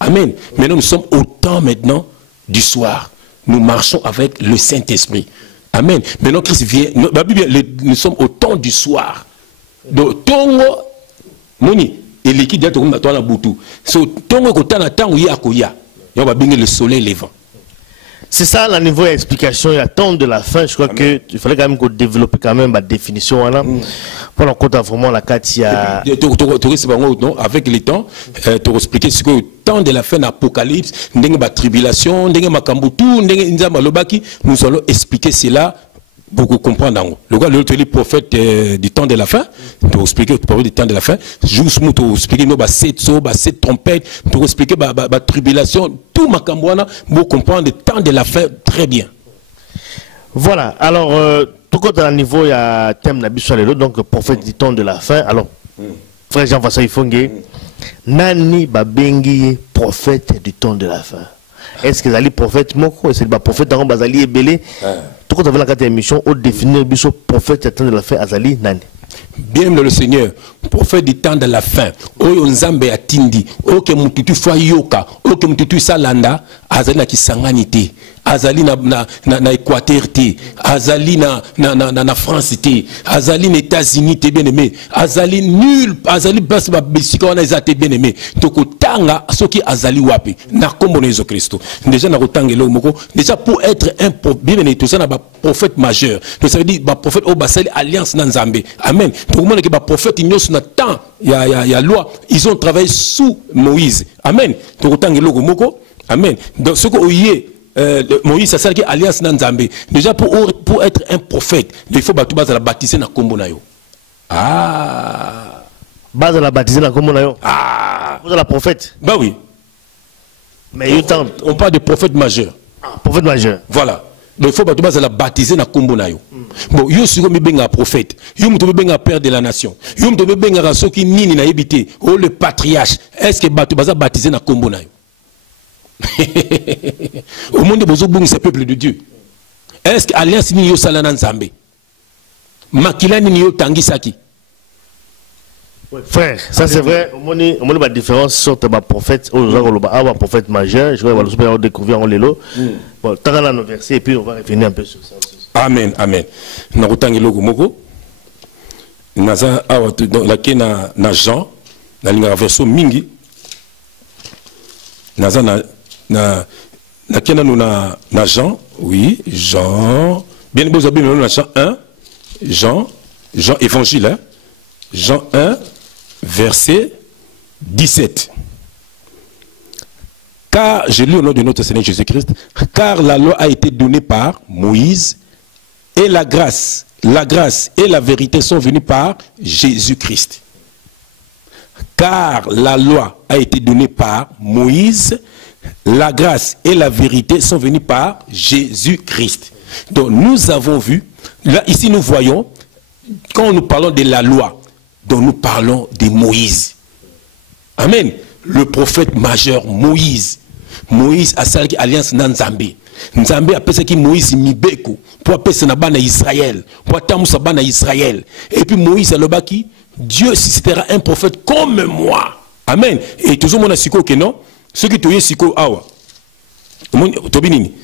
Amen. Maintenant, nous sommes au temps maintenant du soir. Nous marchons avec le Saint-Esprit. Amen. Maintenant, Christ vient. Nous sommes au temps du soir. Donc, tongo, moni, et l'équipe d'être comme toi la boutou. So, tongo, quand on attend, il y a on va bien le soleil levant. C'est ça, le niveau d'explication, il y a tant de la fin. Je crois qu'il fallait quand même qu'on développe quand même la définition. Pour le compte, vraiment, la carte, il y a. Avec les temps, tu vas expliquer ce que le temps de la fin d'Apocalypse, la tribulation, nous allons expliquer cela. Beaucoup comprendre. Le prophète du temps de la fin, pour expliquer le prophète du temps de la fin, juste pour expliquer nos cette trompette, pour expliquer la tribulation, tout Makambouana, pour comprendre le temps de la fin très bien. Voilà, alors, tout compte à niveau, il y a thème d'Abissualelo, donc prophète du temps de la fin. Alors, frère Jean-François Ifongue, Nani Babengi, prophète du temps de la fin. Est-ce que c'est prophète Moko? Est-ce que c'est prophète dans Bazali et Belé? Tout quand on a la 4e émission, on définit le prophète du temps de la fin, Azali Nani. Bien le Seigneur, prophète du temps de la fin, Oyo Nzambe Atindi, Oke Mututu Foyoka, Oke Mututu Salanda, Azali na Kisanganité, azali na Équateur te, azali na France te, azali na États-Unis te, bien aimé, azali nul, azali basi ba bisika wana ezate bien aimé. Toko tanga soki azali wapi na kombo na Jésus Christ. Déjà na kotangelo moko, déjà pour être un bien aimé tout ça na ba prophète majeur. Donc ça veut dire ba prophète au basali alliance na Nzambe. Amen. Pour moi que ba prophète nyos na temps ya loi, ils ont travaillé sous Moïse. Amen. Toko tangelo moko. Amen. Donc ce que Moïse ça c'est alliance na Nzambe. Déjà pour être un prophète, il faut la baptiser na kombo na yo. Ah. Base la baptiser na kombo na yo. Ah. Vous êtes la prophète. Bah oui. Mais on parle de prophète majeur. Ah, prophète majeur. Voilà. Donc il faut la baptiser na kombo na yo. Bon, yo siko mi benga prophète. Yo muto benga père de la nation. Yo muto benga rasoki nini na yebité. Oh le patriarche. Est-ce que batu baza baptiser na kombo na yo? Au monde de Bozo Boung, c'est peuple de Dieu. Est-ce que alliance ni yo salana Nzambe? Makila ni yo tangi saki? Frère, ça c'est vrai. On a la différence sur le prophète, un prophète majeur. Je vais découvrir en l'élo. Bon, t'as dans nos versets et puis on va revenir un peu sur ça aussi. Amen, amen. Na rotangi logo moko. Naza awa la ke na Jean, na linga verso mingi. Naza na ke na Jean, oui, Jean. Bien beau zabim na Jean 1, Jean évangile, hein? Jean 1 verset 17. Car, je lis au nom de notre Seigneur Jésus-Christ, car la loi a été donnée par Moïse et la grâce et la vérité sont venues par Jésus-Christ. Car la loi a été donnée par Moïse, la grâce et la vérité sont venues par Jésus-Christ. Donc nous avons vu, là ici nous voyons, quand nous parlons de la loi, donc nous parlons de Moïse. Amen. Le prophète majeur Moïse. Moïse a salé alliance na Nzambe. Nzambe a pensé que Moïse mibeko pour appeler na bana Israël, pour tamusa bana Israël. Et puis Moïse a le baki, Dieu suscitera un prophète comme moi. Amen. Et toujours mon asiko que non, ceux qui toye siko awa. Tobinini.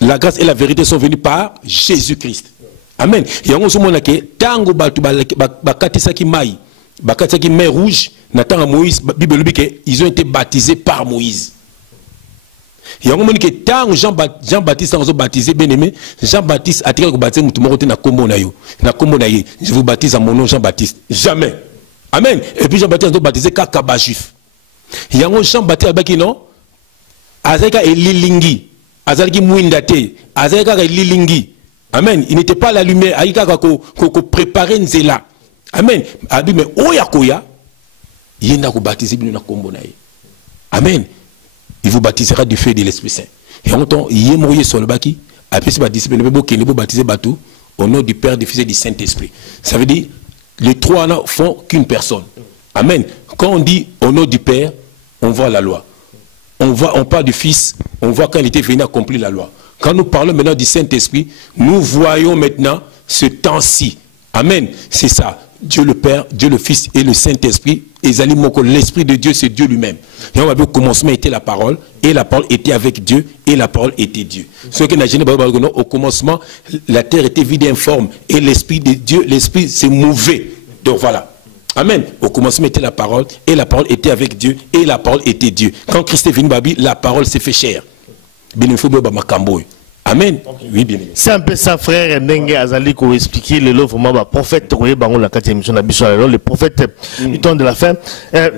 La grâce et la vérité sont venus par Jésus-Christ. Amen. Et on se montre que tango batu bakatisaki mai, bakatisaki mer rouge, natanga Moïse, Bible dit qu'ils ont été baptisés par Moïse. Et on montre que tango Jean-Baptiste ont baptisé bien aimé, Jean-Baptiste a tiré le baptême mutumote na kombo na yo, na kombo na ye. Je vous baptise à mon nom Jean-Baptiste. Jamais. Amen. Et puis Jean-Baptiste a baptisé kaka juif. Et on Jean-Baptiste a baki non, azaka elilingi, azalaki muindate, azaka elilingi. Amen. Il n'était pas à la lumière. Il a préparé Nzela. Amen. Mais Oyakoya, il n'a pas baptisé. Amen. Il vous baptisera du feu et de l'Esprit Saint. Et en même temps, il est mort sur le baki. Après, il va baptiser Batou au nom du Père, du Fils et du Saint-Esprit. Ça veut dire les trois ne font qu'une personne. Amen. Quand on dit au nom du Père, on voit la loi. On parle du Fils, on voit quand il était venu accomplir la loi. Quand nous parlons maintenant du Saint-Esprit, nous voyons maintenant ce temps-ci. Amen. C'est ça. Dieu le Père, Dieu le Fils et le Saint-Esprit. Et l'Esprit de Dieu, c'est Dieu lui-même. Et on va dire au commencement était la parole, et la parole était avec Dieu, et la parole était Dieu. Ce que n'a au commencement, la terre était vide et informe, et l'Esprit de Dieu, l'Esprit s'est mouvé. Donc voilà. Amen. Au commencement était la parole, et la parole était avec Dieu, et la parole était Dieu. Quand Christ est venu, la parole s'est fait chair. Amen. Okay. Oui, bien. C'est un peu ça, frère Ndenge Azali, qui expliquer le lot vraiment le prophète, le prophète du temps de la fin.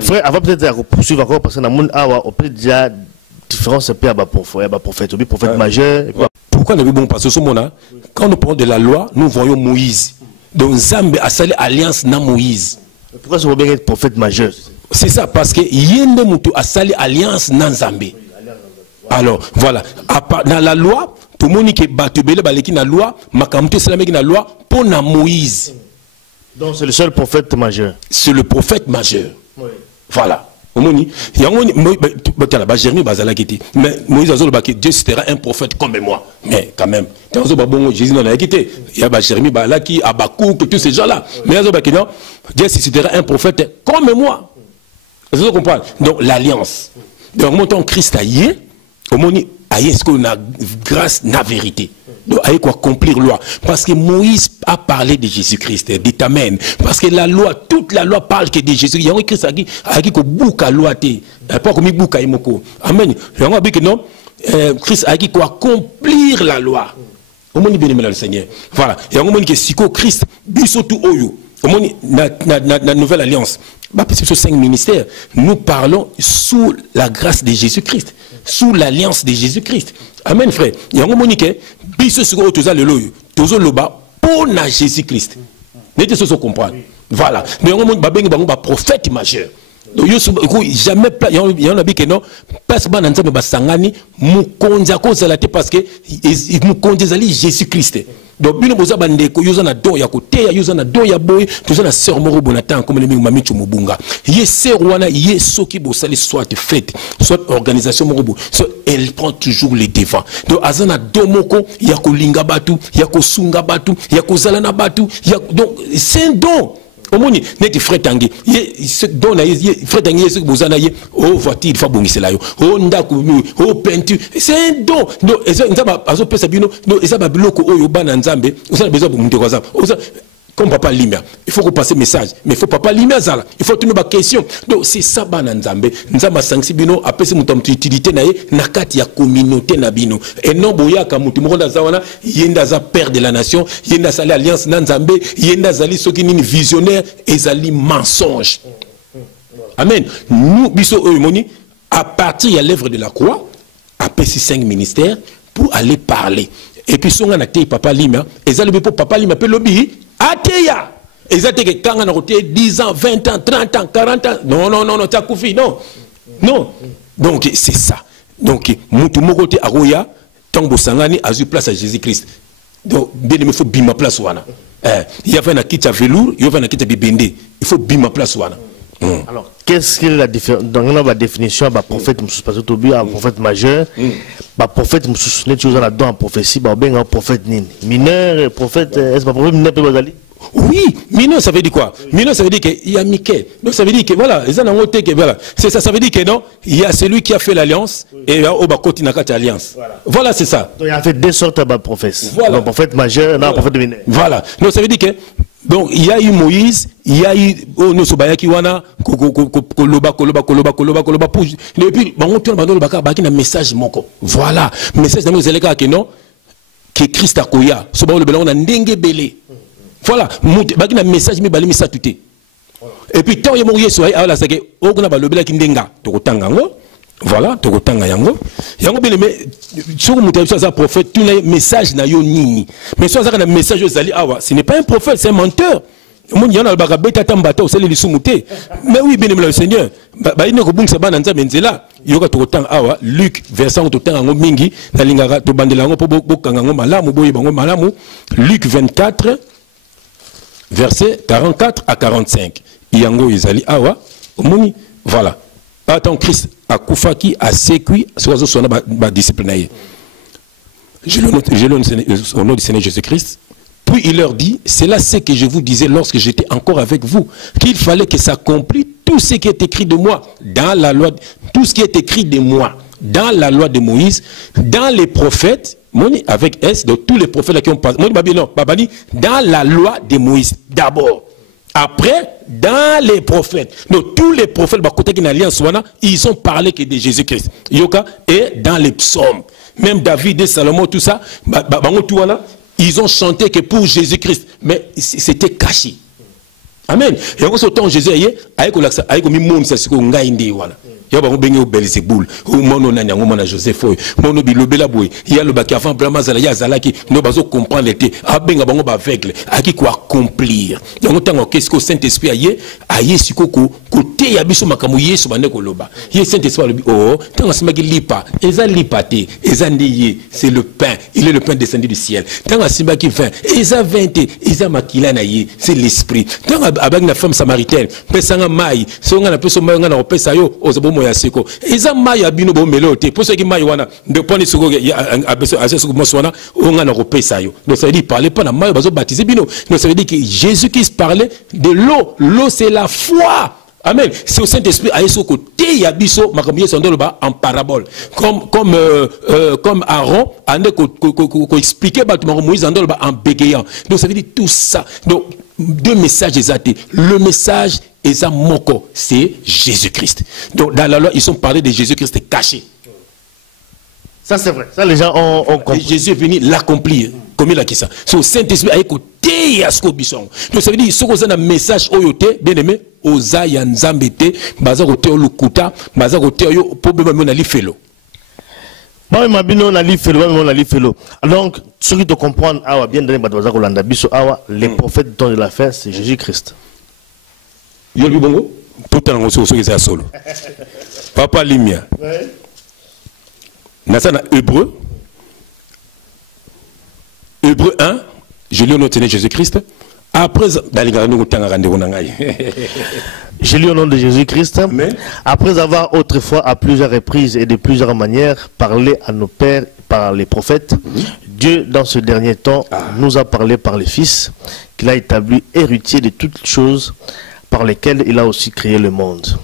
Frère, avant peut-être de poursuivre encore, parce que on peut déjà différence un peu à prophète, prophète majeur. Pourquoi nous bon parce que ce moment-là, quand nous parlons de la loi, nous voyons Moïse. Donc Zambé a salé alliance na Moïse. Pourquoi ce bien être prophète majeur? C'est ça, parce que Yende Moutou a salé alliance na Zambé. Alors, voilà. Dans la loi, tout le monde qui est baleki dans la loi, Makamouté Salamé dans la loi, pour Moïse. Donc c'est le seul prophète majeur. C'est le prophète majeur. Oui. Voilà. Mais Moïse a dit Dieu sera un prophète comme moi. Mais quand même, Jésus n'en a quitté. Il y a Jérémie, Balaki, Abakouk, tous ces gens-là. Mais Dieu sera un prophète comme moi. Vous comprenez? Donc l'alliance. Donc, mon temps Christ a yé. omoni aye ce qu'on a grâce na vérité. Donc aye quoi accomplir loi parce que Moïse a parlé de Jésus-Christ, dit amen. Parce que la loi, toute la loi parle que de Jésus. Il y a un Christ qui ko bouka loi te, pas comme bouka imoko. Amen. Il y a un que non Christ a qui quoi accomplir la loi. Omoni bien aimé le Seigneur. Voilà. Il y a un moment que siko Christ biso tout oyo. Omoni na nouvelle alliance. Bah, sur 5 ministères, nous parlons sous la grâce de Jésus-Christ, sous l'alliance de Jésus-Christ. Amen, frère. Il y a un moment que biso siko toza le loyo, tozo loba pour na Jésus-Christ. N'était ce comprendre. Voilà. Mais il y a un moment babengi bango ba prophète majeur. Donc jamais il y en a que non parce que bananza ba sangani mukonza ko zalate parce que mukonza zali Jésus-Christ. Donc bino boza bandeko yoza na don ya koteya yoza na don ya boy toza na sœur moro bonatan comme les mami chumubunga ye sœur wana ye soki bosali soit fête soit organisation moro so elle prend toujours les devants. Donc azana don moko ya kolinga batu ya kosunga batu ya kozala na batu donc c'est un don. Omoni neti frère tangi ye don na ye frère tangi ye bozana ye oh voiture il faut bongisela yo oh ndako oh peinture c'est un don. Donc nzaba azo pesa bino donc eza ba biloko oyo bana nzambe osala besoin de monter quoi comme papa Limia il faut qu'on passe message mais il faut papa Limia zala il faut tenir ba question. Donc c'est ça bana nzambe nzamba sangsi bino apesi mutam utilité na ye na kati ya communauté na bino et non boyaka mutu mokonda zawana yenda za père de la nation yenda sali alliance na nzambe yenda zali soki nini visionnaire ezali mensonge. Amen. Nous biso oyo moni à partir de l'œuvre de la croix apesi 5 ministères pour aller parler et puis songa na te papa Limia ezali be pour papa Limia pe lobby Ateya. Exactement que quand on a roté 10 ans, 20 ans, 30 ans, 40 ans. Non, t'as koufi, non. Non. Donc c'est ça. Donc, Moutou Mokote Aroya, Tango Sangani a eu place à Jésus-Christ. Donc, bien il faut bima place wana. Il y avait un kit à velours, il y avait un kit à bibendé. Il faut bima place wana. Alors, qu'est-ce que la différence? Donc, on a la définition de prophète, parce que un prophète majeur, prophète, là-dedans, en prophétie, un prophète mineur, prophète, est-ce pas prophète mineur? Oui, mineur, ça veut dire quoi? Mineur, ça veut dire qu'il y a Mickey. Donc, ça veut dire que voilà, c'est ça, ça veut dire que non, il y a celui qui a fait l'alliance et il y a l'alliance. Voilà, c'est ça. Donc, il y a fait deux sortes de prophètes. Voilà. Un prophète majeur, un prophète mineur. Voilà. Donc, ça veut dire que donc il y a eu Moïse, il y a eu Nosobayaki wana koloba pour et puis bango to bando baka baki na message moko. Voilà, message na zeleka que non que Christ akoya. So ba le belon na ndenge belé. Voilà, baki na message mi bali misa tuté. Et puis tant ya mo Yesu ay ala sake okuna ba lobela ki ndenga to kotanga ngo. Voilà, to kotanga yango. Yango bien mais sur mutabisa za prophète tu na message na yo nini. Mais so za na message yo zali awa, ce n'est pas un prophète, c'est un menteur. Mon yana le baka beta tambata o seli lisumuté. Mais oui, bien le Seigneur. Ba ine ko bungisa bana nzambe nzela. Yoka to kotanga awa, Luc verset to tanga ngo mingi na lingaka to bandela ngo po bokanga ngo malamu boye bango malamu. Luc 24 verset 44 à 45. Yango izali awa, omoni voilà. Attends, Christ a koufaki a sécuit sur son disciplinaire. Je le note au nom du Seigneur Jésus-Christ. Puis il leur dit, c'est là ce que je vous disais lorsque j'étais encore avec vous, qu'il fallait que s'accomplisse tout ce qui est écrit de moi dans la loi, tout ce qui est écrit de moi dans la loi de Moïse, dans les prophètes, avec S, de tous les prophètes qui ont passé, dans la loi de Moïse d'abord. Après, dans les prophètes, donc tous les prophètes, ils ont parlé que de Jésus-Christ. Et dans les psaumes, même David et Salomon, tout ça, ils ont chanté que pour Jésus-Christ, mais c'était caché. Amen. Et en ce temps, Jésus a mis il y a un Belzéboul, ou Joseph, mon bilobela boy, il y a le bac avant Bramazala, Yazalaki, nous bazo comprendre l'été, à benga bango aveugle, à qui quoi accomplir. Donc, autant qu'est-ce que Saint-Esprit aïe, aïe, sikoko, côté yabiso makamouye, subane koloba. Yé Saint-Esprit, oh, tant que c'est lipa, eza lipate, eza ndiye, c'est le pain, il est le pain descendu du ciel. Tant que c'est qui vint, eza 20, eza makila naïe, c'est l'esprit. Tant que la femme samaritaine, pesanga maï, songa na peso maï, on a pesa yo, ozabomo yaseko. Eza maï abino bo melote, pour ceux qui maï wana, de poni suko, abeso, aseso moswana, on a pesa yo. Donc ça veut dire, parlez pas na maï, bazo baptisé bino. Donc ça veut dire que Jésus-Christ parlait de l'eau. L'eau c'est la foi. Amen. C'est au Saint-Esprit à ce côté yabiso makambiye sondoloba en parabole. Comme Aaron a expliqué Moïse sondoloba en bégayant. Donc ça veut dire tout ça. Donc deux messages exactés. Le message est moko, c'est Jésus-Christ. Donc dans la loi ils sont parlé de Jésus-Christ caché. Ça c'est vrai. Ça les gens ont compris. Et Jésus est venu l'accomplir. Comme il a dit ça. C'est au Saint-Esprit à écouter Yasko Bisson. Donc ça veut dire ce qu'on a un message oyote bien aimé oza ya nzambete baza kote olukuta baza kote yo problème na li felo. Ba mabino na li felo. Donc ceux qui te comprennent awa bien donné baza ko landa biso awa les prophètes du temps de la fin c'est Jésus-Christ. Yo li bongo tout en ngoso so eza solo. Papa Limia. Ouais. Nasana Hébreu 1, je lis au nom de Jésus-Christ. Après, je lis au nom de Jésus-Christ. Après avoir autrefois à plusieurs reprises et de plusieurs manières parlé à nos pères par les prophètes, Dieu dans ce dernier temps nous a parlé par les fils qu'il a établi héritier de toutes choses par lesquelles il a aussi créé le monde.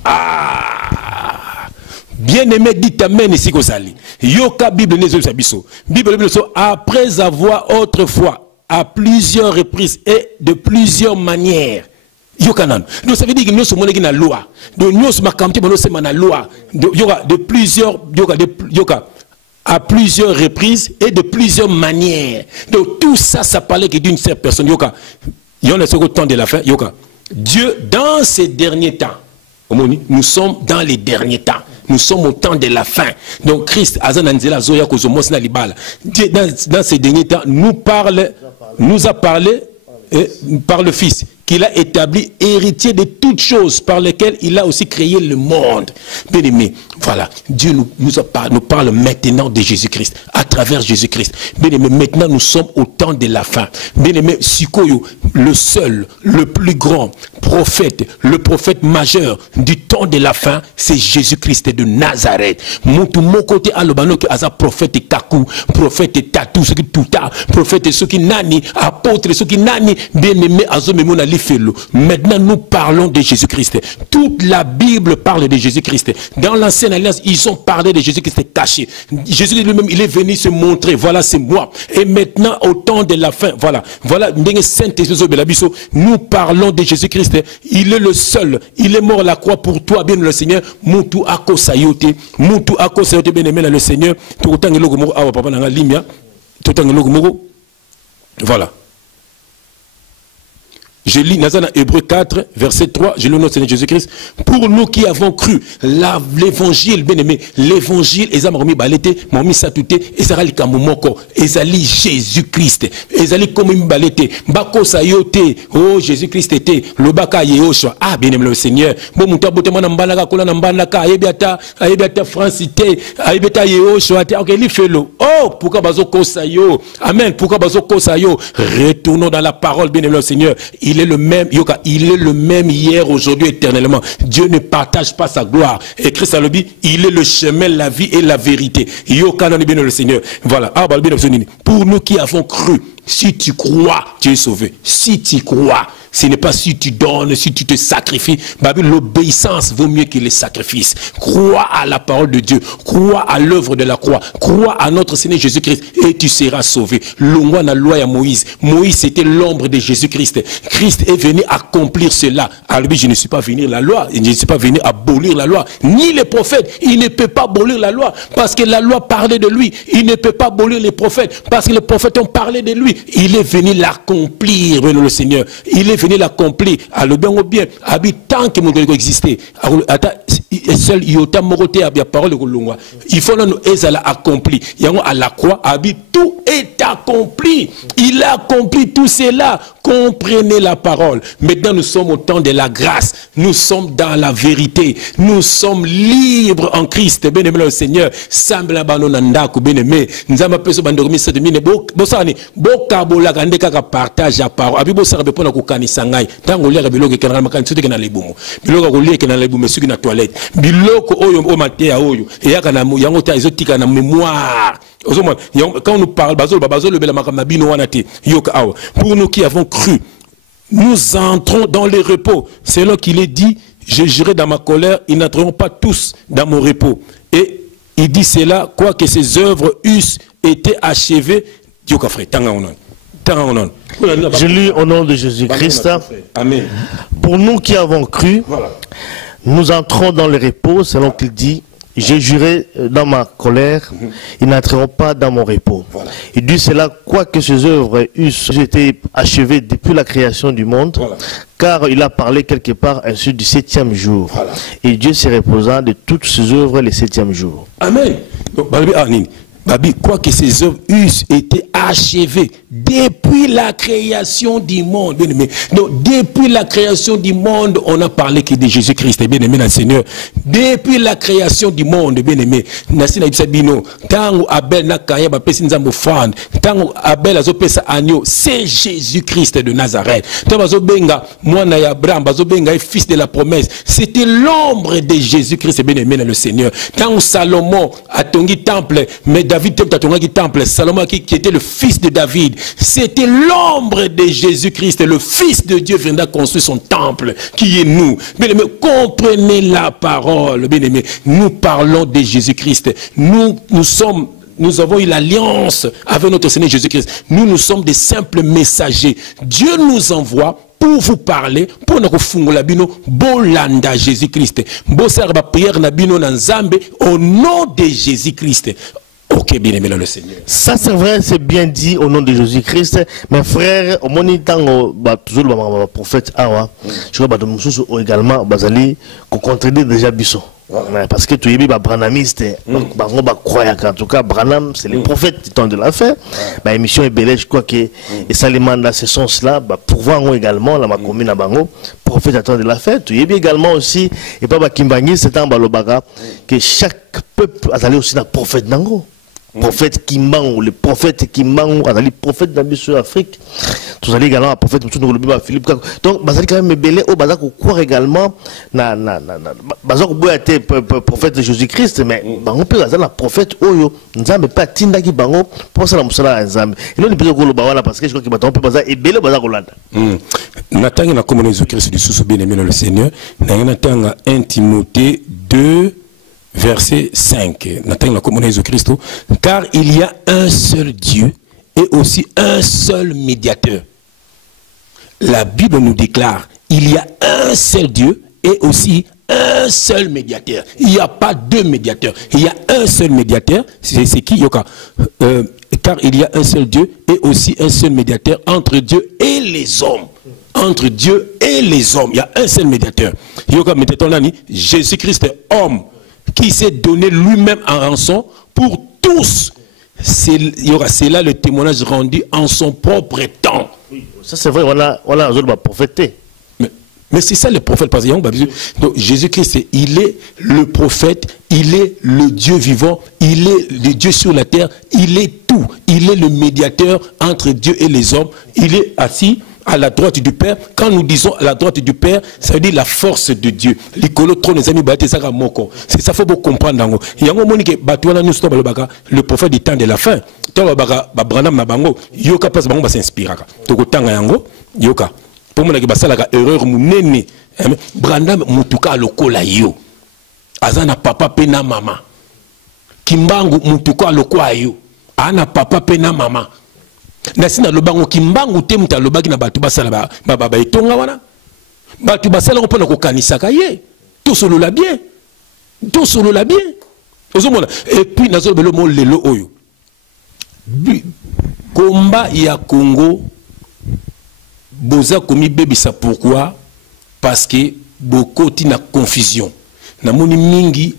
Bien-aimé, dites amen ici qu'au sali. Yoka Bible n'est pas biso. Bible après avoir autrefois à plusieurs reprises et de plusieurs manières. Yokanan. Donc ça veut dire que nous sommes dans la loi. Donc nous sommes dans la loi. De plusieurs à plusieurs reprises et de plusieurs manières. Donc tout ça, ça parlait d'une seule personne. Yoka. Il y en a au temps de la fin. Yoka. Dieu dans ces derniers temps. Nous sommes dans les derniers temps. Nous sommes au temps de la fin. Donc Christ, dans ces derniers temps, nous a parlé par le Fils, qu'il a établi héritier de toutes choses par lesquelles il a aussi créé le monde. Bien aimé, voilà, Dieu nous parle maintenant de Jésus-Christ, à travers Jésus-Christ. Bien aimé, maintenant nous sommes au temps de la fin. Bien aimé, Sikoyo, le seul, le plus grand prophète, le prophète majeur du temps de la fin, c'est Jésus-Christ de Nazareth. Mon côté alobano qui a prophète Kaku, prophète Tatou, ce qui touta, prophète ce qui nani, apôtre ce qui nani, bien aimé, azomemona li. Maintenant, nous parlons de Jésus-Christ. Toute la Bible parle de Jésus-Christ. Dans l'Ancienne Alliance, ils ont parlé de Jésus-Christ caché. Jésus lui-même, il est venu se montrer. Voilà, c'est moi. Et maintenant, au temps de la fin, voilà, nous parlons de Jésus-Christ. Il est le seul. Il est mort à la croix pour toi, bien le Seigneur. Moutou akosayote. Moutou akosayote, bien aimé le Seigneur. Voilà. Je lis Nazana Hébreu 4, verset 3, je lis au nom de Seigneur Jésus-Christ. Pour nous qui avons cru, l'évangile, bien aimé, l'évangile, Ezamaromi Balete, Momi Satute, Ezarali Kamomoko, Ezali Jésus-Christ, Ezali Komi Balete, Bako Sayote, oh Jésus-Christ était, le Baka Yehoshua, ah bien aimé le Seigneur, bon Mouta Botemana Mbanaka, Kola Mbanaka, Ayebiata Francité, Ayebiata Yehoshua, ok, li fait l'eau, oh, pourquoi Bazo Kosayo, amen, pourquoi Bazo Kosayo, retournons dans la parole, bien aimé le Seigneur. Il est le même, Yoka, il est le même hier, aujourd'hui, éternellement. Dieu ne partage pas sa gloire. Et Christ a le dit, il est le chemin, la vie et la vérité. Yoka, non, bien le Seigneur. Voilà. Pour nous qui avons cru, si tu crois, tu es sauvé. Si tu crois, ce n'est pas si tu donnes, si tu te sacrifies. L'obéissance vaut mieux que les sacrifices. Crois à la parole de Dieu. Crois à l'œuvre de la croix. Crois à notre Seigneur Jésus-Christ et tu seras sauvé. L'ongwa na loi à Moïse. Moïse c'était l'ombre de Jésus-Christ. Christ est venu accomplir cela. Alors lui, je ne suis pas venu la loi. Je ne suis pas venu abolir la loi. Ni les prophètes. Il ne peut pas abolir la loi parce que la loi parlait de lui. Il ne peut pas abolir les prophètes parce que les prophètes ont parlé de lui. Il est venu l'accomplir, le Seigneur. Il est venu l'accomplir. Alors bien ou bien, tant que mon Dieu existait, seul yota moroté a bien parole de Kolongwa. Il faut nous ezala accompli. Yango à la croix, tout est accompli. Il a accompli tout cela. Comprenez la parole. Maintenant nous sommes au temps de la grâce. Nous sommes dans la vérité. Nous sommes libres en Christ. Bien aimé le Seigneur. Sambla banonanda ku bien aimé. Nzamba peso bandormi se de mine bosani bokabola kandeka ka partage la parole. Abi bosara be pona ku kanisa ngai. Tango lia biloko kenala makani sote kenala libumu. Biloko ko lia kenala libumu suki na toilette. Biloko oyo o matea oyo. Eyaka na yango ta ezotika na mémoire. Quand on nous parle, pour nous qui avons cru, nous entrons dans le repos. C'est là qu'il est dit je jurais dans ma colère, ils n'entreront pas tous dans mon repos. Et il dit cela, quoique ses œuvres eussent été achevées. Je lis au nom de Jésus-Christ. Amen. Pour nous qui avons cru, voilà, nous entrons dans le repos, selon qu'il dit. J'ai juré dans ma colère, ils n'entreront pas dans mon repos. Voilà. Il dit cela, quoique ses œuvres eussent été achevées depuis la création du monde, voilà, car il a parlé quelque part ainsi du 7e jour. Voilà. Et Dieu se reposa de toutes ses œuvres le 7e jour. Amen. Babi, quoique ces œuvres eussent été achevées depuis la création du monde, bien aimé. Donc, depuis la création du monde, on a parlé que de Jésus-Christ, bien aimé, le Seigneur. Depuis la création du monde, bien aimé. Nasina Ibsabino, tango Abel na kaya ba pesi nzambo fan, tango Abel azo pesa agneau, c'est Jésus-Christ de Nazareth. Tango azo benga mwana ya Abraham, azo benga fils de la promesse. C'était l'ombre de Jésus-Christ, bien aimé, le Seigneur. Tango Salomon a tongi temple, mais David temple, Salomon qui était le fils de David, c'était l'ombre de Jésus-Christ, le fils de Dieu viendra construire son temple, qui est nous. Bien-aimé, comprenez la parole, bien-aimé, nous parlons de Jésus-Christ, nous avons eu l'alliance avec notre Seigneur Jésus-Christ, nous sommes des simples messagers, Dieu nous envoie pour vous parler, pour nous faire la bino, bolanda Jésus-Christ, bosarba prière na bino na Nzambe au nom de Jésus-Christ. Ok, bien aimé le Seigneur. Ça c'est vrai, c'est bien dit au nom de Jésus-Christ. Mes frères, au moment où toujours le prophète Awa, je crois que également, Bazali, qu'on contredit déjà Bisson. Parce que tu es bien branamiste, en tout cas, Branham, c'est les prophètes du temps de la fin. Ma émission est belle, je crois que et ça les mande dans ce sens-là, pour voir également, la commune à Bango, prophète du temps de la fin. Tu es bien également aussi, et pas Kimbangui, c'est un balobaga, que chaque peuple a allé aussi dans le prophète Nango. Prophète Kimbangu, le prophète Kimbangu, le prophète dans l'Afrique. Tous allez également à prophète Philippe. Donc, Bazali quand même belé au Bazak ou quoi également Bazak ou était prophète de Jésus-Christ, mais Bango peut être un prophète Oyo, Nzambe pas Tinda qui Bango pour ça la musala Nzambe. Et là on peut le Bawana parce que je crois qu'il va tomber Bazak et belé Bazak Olanda. Natanga na comme Jésus-Christ du sous bien aimé le Seigneur, Natanga 1 Timothée 2 verset 5, car il y a un seul Dieu et aussi un seul médiateur. La Bible nous déclare, il y a un seul Dieu et aussi un seul médiateur. Il n'y a pas deux médiateurs, il y a un seul médiateur. C'est qui Yoka car il y a un seul Dieu et aussi un seul médiateur entre Dieu et les hommes. Entre Dieu et les hommes, il y a un seul médiateur. Yoka mettez-on Jésus-Christ homme, qui s'est donné lui-même en rançon pour tous. C'est là le témoignage rendu en son propre temps. Oui, ça c'est vrai, on a prophété. Mais c'est ça le prophète. Parce que donc Jésus-Christ, il est le prophète, il est le Dieu vivant, il est le Dieu sur la terre, il est tout. Il est le médiateur entre Dieu et les hommes. Il est assis à la droite du Père. Quand nous disons à la droite du Père, ça veut dire la force de Dieu. C'est ça, il faut comprendre. Il y a un moment que le prophète du temps de la fin, il s'inspire. Pour moi, c'est une erreur. Branham mutuka lokola yo. Azana papa pena mama. Kimbangu mutuka lokola yo. Ana papa pena mama. Nasina lobango Kimbangu te muta lobaki na batu basala ba etonga wana. Batu basala ko pona ko kanisaka ye. Tout solo la bien. Tout solo la bien. Et puis nazo belo mo lelo oyo. Combat ya Congo. Boza komi bebisa pourquoi? Parce que beaucoup na confusion. Na moni mingi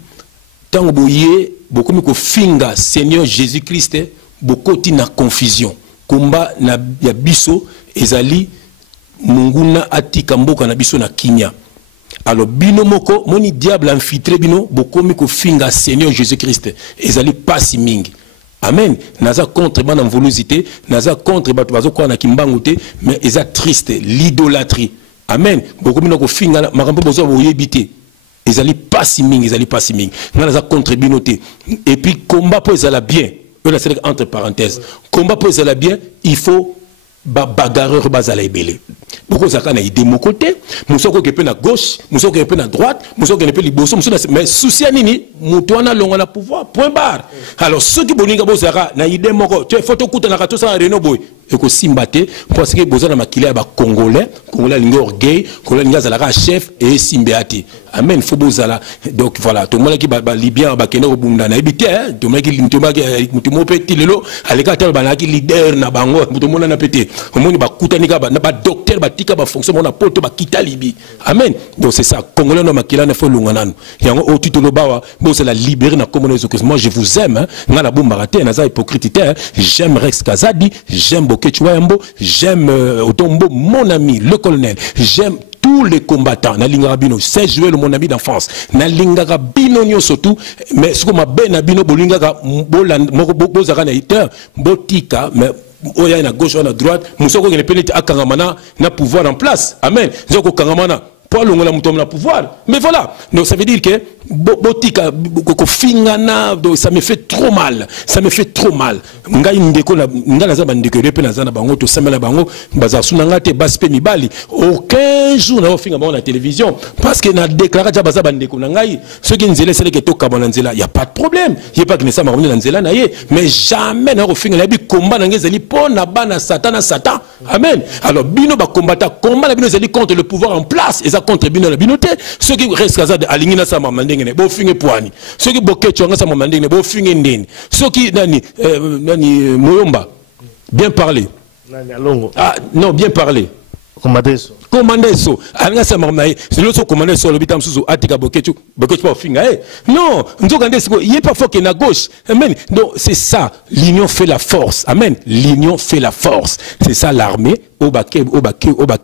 tango boye beaucoup mi ko finga Seigneur Jésus-Christ beaucoup na confusion. Komba na ya biso ezali munguna atika mboka na biso na kinya. Alors bino moko moni diable infiltré bino beaucoup mi ko finga Seigneur Jésus-Christ ezali pasi mingi. Amen. Naza contre ban volosité, naza contre batu bazo kwa na kimbangote, mais eza triste l'idolâtrie. Amen. Beaucoup minoko finga makambo bozo boyebité. Ezali pas si mingi, ezali pas si mingi. Naza contre binoté. Et puis combat pour ezala bien. C'est entre parenthèses. Combat pour ezala bien, il faut bagarreur bazala ebele. Beaucoup ça na idée mon côté, musoko ke pe na gauche, musoko ke pe na droite, musoko ke pe liboso, mais souci nini, mutuana longa na pouvoir. Point barre. Alors ceux qui boninga bozara na idée moko, tu faut to na kato sa reno boy. Et ko simbate parce que bozana makila ba congolais, congolais lingo orgueil, congolais linga zala chef et simbeati. Amen, faut bozala. Donc voilà, tout le monde qui ba libyen ba kene obunda na ebité, tout le monde qui mutumo petit lelo, aleka tel ba na ki leader na bango, tout le monde na pété. Au monde ba kutanika ba docteur ba tika ba fonction na poto ba kita libi. Amen. Donc c'est ça, congolais no makila na fo lungananu. Yango o titolo bawa, bo c'est la libérer na communauté. Moi je vous aime, hein. Ngala bombarate na za hypocrite, j'aime Rex Kazadi, j'aime Bokechuambo, j'aime Otombo, mon ami, le colonel, j'aime tous les combattants. Nalinga Rabino, 16 juillet, mon ami d'enfance. Nalinga Rabino, surtout, mais ce que ma ben Rabino, Bolinga, Bozara, Botika, mais Oya na gauche, na droite, Moussoko, qui n'est pas à Kangamana, n'a pouvoir en place. Amen. Zoko Kangamana. Pas long la pouvoir. Mais voilà. Donc ça veut dire que botika fingana, ça me fait trop mal. Ça me fait trop mal. Nga indeko na nga na zaba ndeko repe na zana bango to samela bango baza sunanga te baspe mibali. Aucun jour na finga bango na télévision parce que na déclaré ja baza bandeko na ngai ceux qui nzela c'est que to kabona nzela, y a pas de problème. Y a pas que ne ça ma na nzela na ye, mais jamais na finga na bi combat na ngezeli po na bana Satan. Amen. Alors bino ba combattant combat na bino zeli contre le pouvoir en place. Contre bino la binote ceux qui restent kazade alingina sa mamandenge bo finge poani ceux qui bokecho nga sa mamandenge bo finge ndeni ceux qui nani moyomba bien parler nani alongo non bien parler commander so alanga sa mamai c'est l'autre commander so l'habitam suzu atika bokecho pas finga non nzoka ndesiko il est pas fort que na gauche amen. Donc c'est ça, l'union fait la force. Amen. L'union fait la force. C'est ça l'armée obake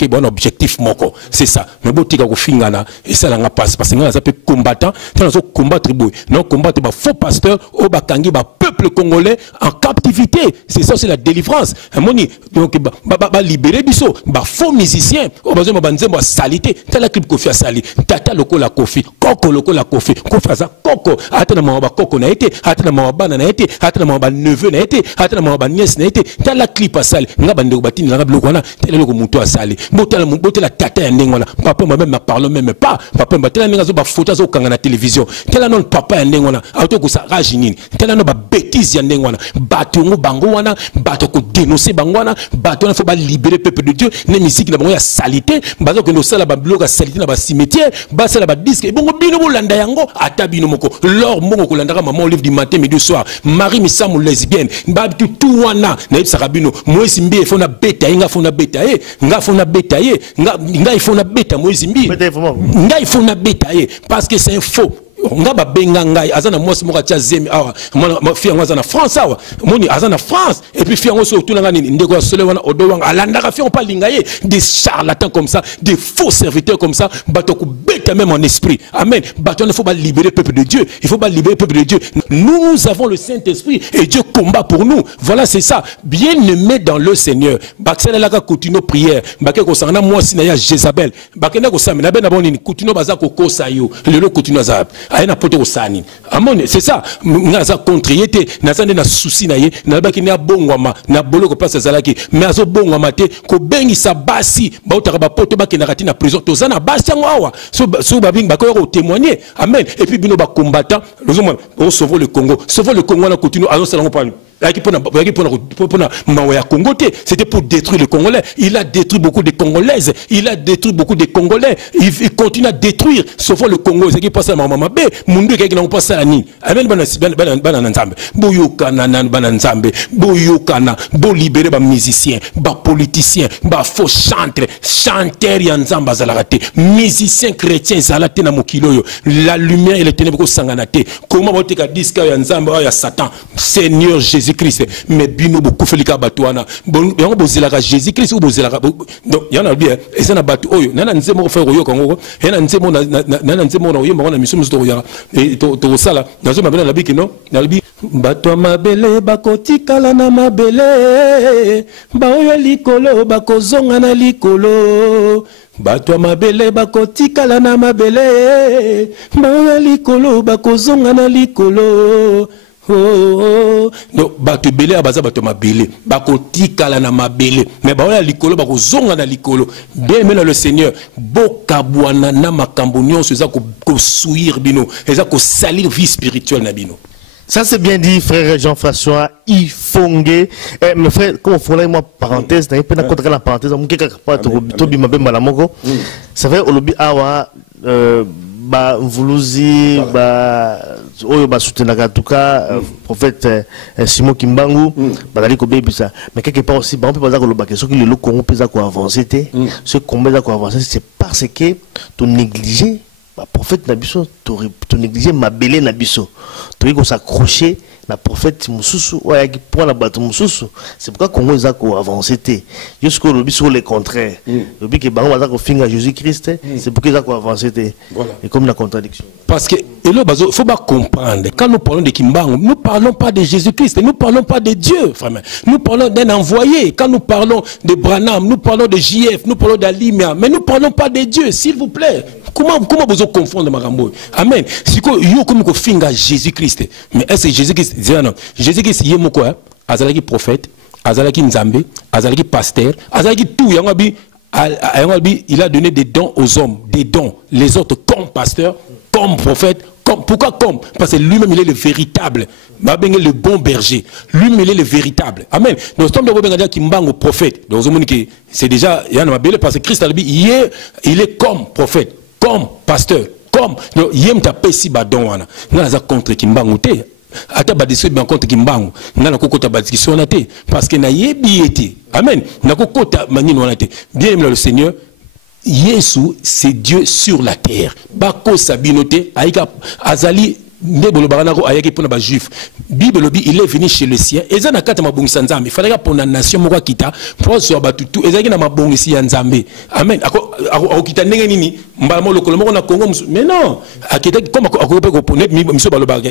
bon objectif moko. C'est ça. Mais botika ko fingana et ça la passe parce que nga ça peut combattant, ça so combattre boy. Non combattre ba faux pasteur obakangi ba peuple congolais en captivité. C'est ça, c'est la délivrance. Moni donc ba libérer biso ba faux musiciens besoin de banzembo salité tala clip kofi sali tata loko la kofi koko loko la kofi kofaza koko atana mamba koko na été atana mamba na été atana mamba neveu na été atana mamba nièce na été tala clip sali nga bande ko batini nga bloko na tala loko muto sali botela tata ya ndengona papa moi même parle même pas papa batela nga zo ba photo zo kanga na télévision tala non papa ya ndengona auto ko sa rage nini tala no ba bêtise ya ndengona bato ngo bango wana bato ko dénoncer bango wana bato na faut ba libérer peuple de Dieu ne musique na bango ya salité bazo que nous sala ba bloc à salité na ba cimetière ba sala ba disque bongo bino bolanda yango ata bino moko lors mongo kolandaka maman au livre du matin midi soir Marie Misamu lesbienne ba tout wana na ibsaka bino Moïse Mbi fona beta nga fona beta nga fona beta nga ifona beta Moïse Mbi nga ifona beta parce que c'est un faux nga ba benga ngai azana mwasi moka tia zemi awa ma fia ngwa na France awa moni azana France et puis fia ngo so tulanga nini ndeko ya sole wana odowanga alanda fia on pas lingaye des charlatans comme ça, des faux serviteurs comme ça bato ko beta même en esprit. Amen. Bato il faut pas libérer le peuple de Dieu, il faut pas libérer le peuple de Dieu. Nous avons le Saint-Esprit et Dieu combat pour nous. Voilà, c'est ça. Bien-aimé dans le Seigneur. Baksela la ka continuer prière. Baké ko sangana mwasi na ya Jézabel. Baké na ko samina ben na bonini continuer baza ko kosa yo. Lelo continuer za aina poto osani amone c'est ça ngaza contre yete nazande na souci na ye na baki na bongwama na boloko place zalaki mais azo bongwama te ko bengisa basi ba utaka ba poto baki na kati na prison tozana basi yango awa so ba bing ba ko témoigner amen et puis bino ba combattant lozoma o sauver le Congo na continue azo salango pa c'était pour détruire le Congolais. Il a détruit beaucoup de Congolaises. Il a détruit beaucoup de Congolais. Il continue à détruire. Sauf le Congo. C'est qui passe à Maman B. Mundu qui n'a pas ça à Ni. Amen. Bananzambe. Boyokana bananzambe. Boyokana. Bo libérer ba musiciens, ba politiciens, ba faux chanteurs yanzamba zalarate. Musiciens chrétiens zalate na mokiloyo. La lumière et les ténèbres ko sanganate. Comment va te diska yanzamba ya Satan. Seigneur Jésus Christ, mais bino beaucoup felika batouana bon yango bozilaka Jésus Christ ou bozilaka donc yana bien et ça na batu oyo nana nzemo faire oyo kango yana nzemo nana nzemo na oyemba na mission to ya et to sala nazo mabela na biki no na libi bato mabele bakotikala na mabele ba oyo likolo bakozonga na likolo bato mabele bakotikala na mabele ba oyo likolo bakozonga na likolo oh donc bato belé abaza bato mabele bakotikala na mabele mais baola likolo bakozonga na likolo bien aimé le Seigneur bokabwana na makambo nyonso eza ko souir bino eza ko salir vie spirituelle na bino. Ça c'est bien dit, frère Jean-François Ifongue. Mes frères, comme on fait moi parenthèse, n'a pas contre la parenthèse, on quelque part tobi mabé malamoko. C'est vrai, au lobby awa ba vuluzi ba oyo ba soutenaka en tout cas prophète Simon Kimbangu ba dali ko bebisa. Mais quelque part aussi ba on peut pas dire que le bac ce qui le Congo peut ça ko avancer ce combat ça ko avancer c'est parce que tu négliger le prophète Nabiso, tu négliger ma belé Nabiso, tu es s'accrocher na prophète Moussousou, ouais, qui prend la batte Moussousou. C'est pourquoi Congo est avancé. Jusqu'au lobby sur le contraire. Le lobby qui est bango à finir Jésus-Christ, c'est pourquoi ils ont avancé. Et comme la contradiction. Parce que il faut pas comprendre. Quand nous parlons de Kimbangu, nous ne parlons pas de Jésus-Christ, nous ne parlons pas de Dieu. Nous parlons d'un envoyé. Quand nous parlons de Branham, nous parlons de JF, nous parlons d'Alimia, mais nous ne parlons pas de Dieu, s'il vous plaît. Comment vous confondez Marambo? Amen. Si vous comme vous finga Jésus-Christ, mais est-ce que Jésus-Christ Jésus-Christ il est quoi? Azalaki prophète, azalaki nzambe, azalaki pasteur, azalaki tout. Il a donné des dons aux hommes, des dons. Les autres comme pasteur, comme prophète. Pourquoi comme? Parce que lui-même il est le véritable. Le bon berger. Lui-même il est le véritable. Amen. Donc si on dire qu'il m'a prophète, donc c'est déjà il y a un belle parce que Christ a dit il est comme prophète, comme pasteur, comme donc il aime taper si badon wana. N'a contre Kimbangu te. Ata badiswe bien contre Kimbangu. N'a na kokota badiswe wana te parce que na yebi été. Amen. Na kokota manino wana te. Bien aimé le Seigneur. Yesu, c'est Dieu sur la terre. Bako sabinote, aïka azali ndebolo baranako ayaki pona ba juif. Bible lobi il est venu chez le sien. Eza na kata mabongisa nzambe. Il fallait pour la nation moko kita pour so batutu ezaki na mabongisi ya nzambe. Amen. Ako kita ndenge nini mbala lokolo moko na Congo mais non. Akita comme akope ko ponet miso baloba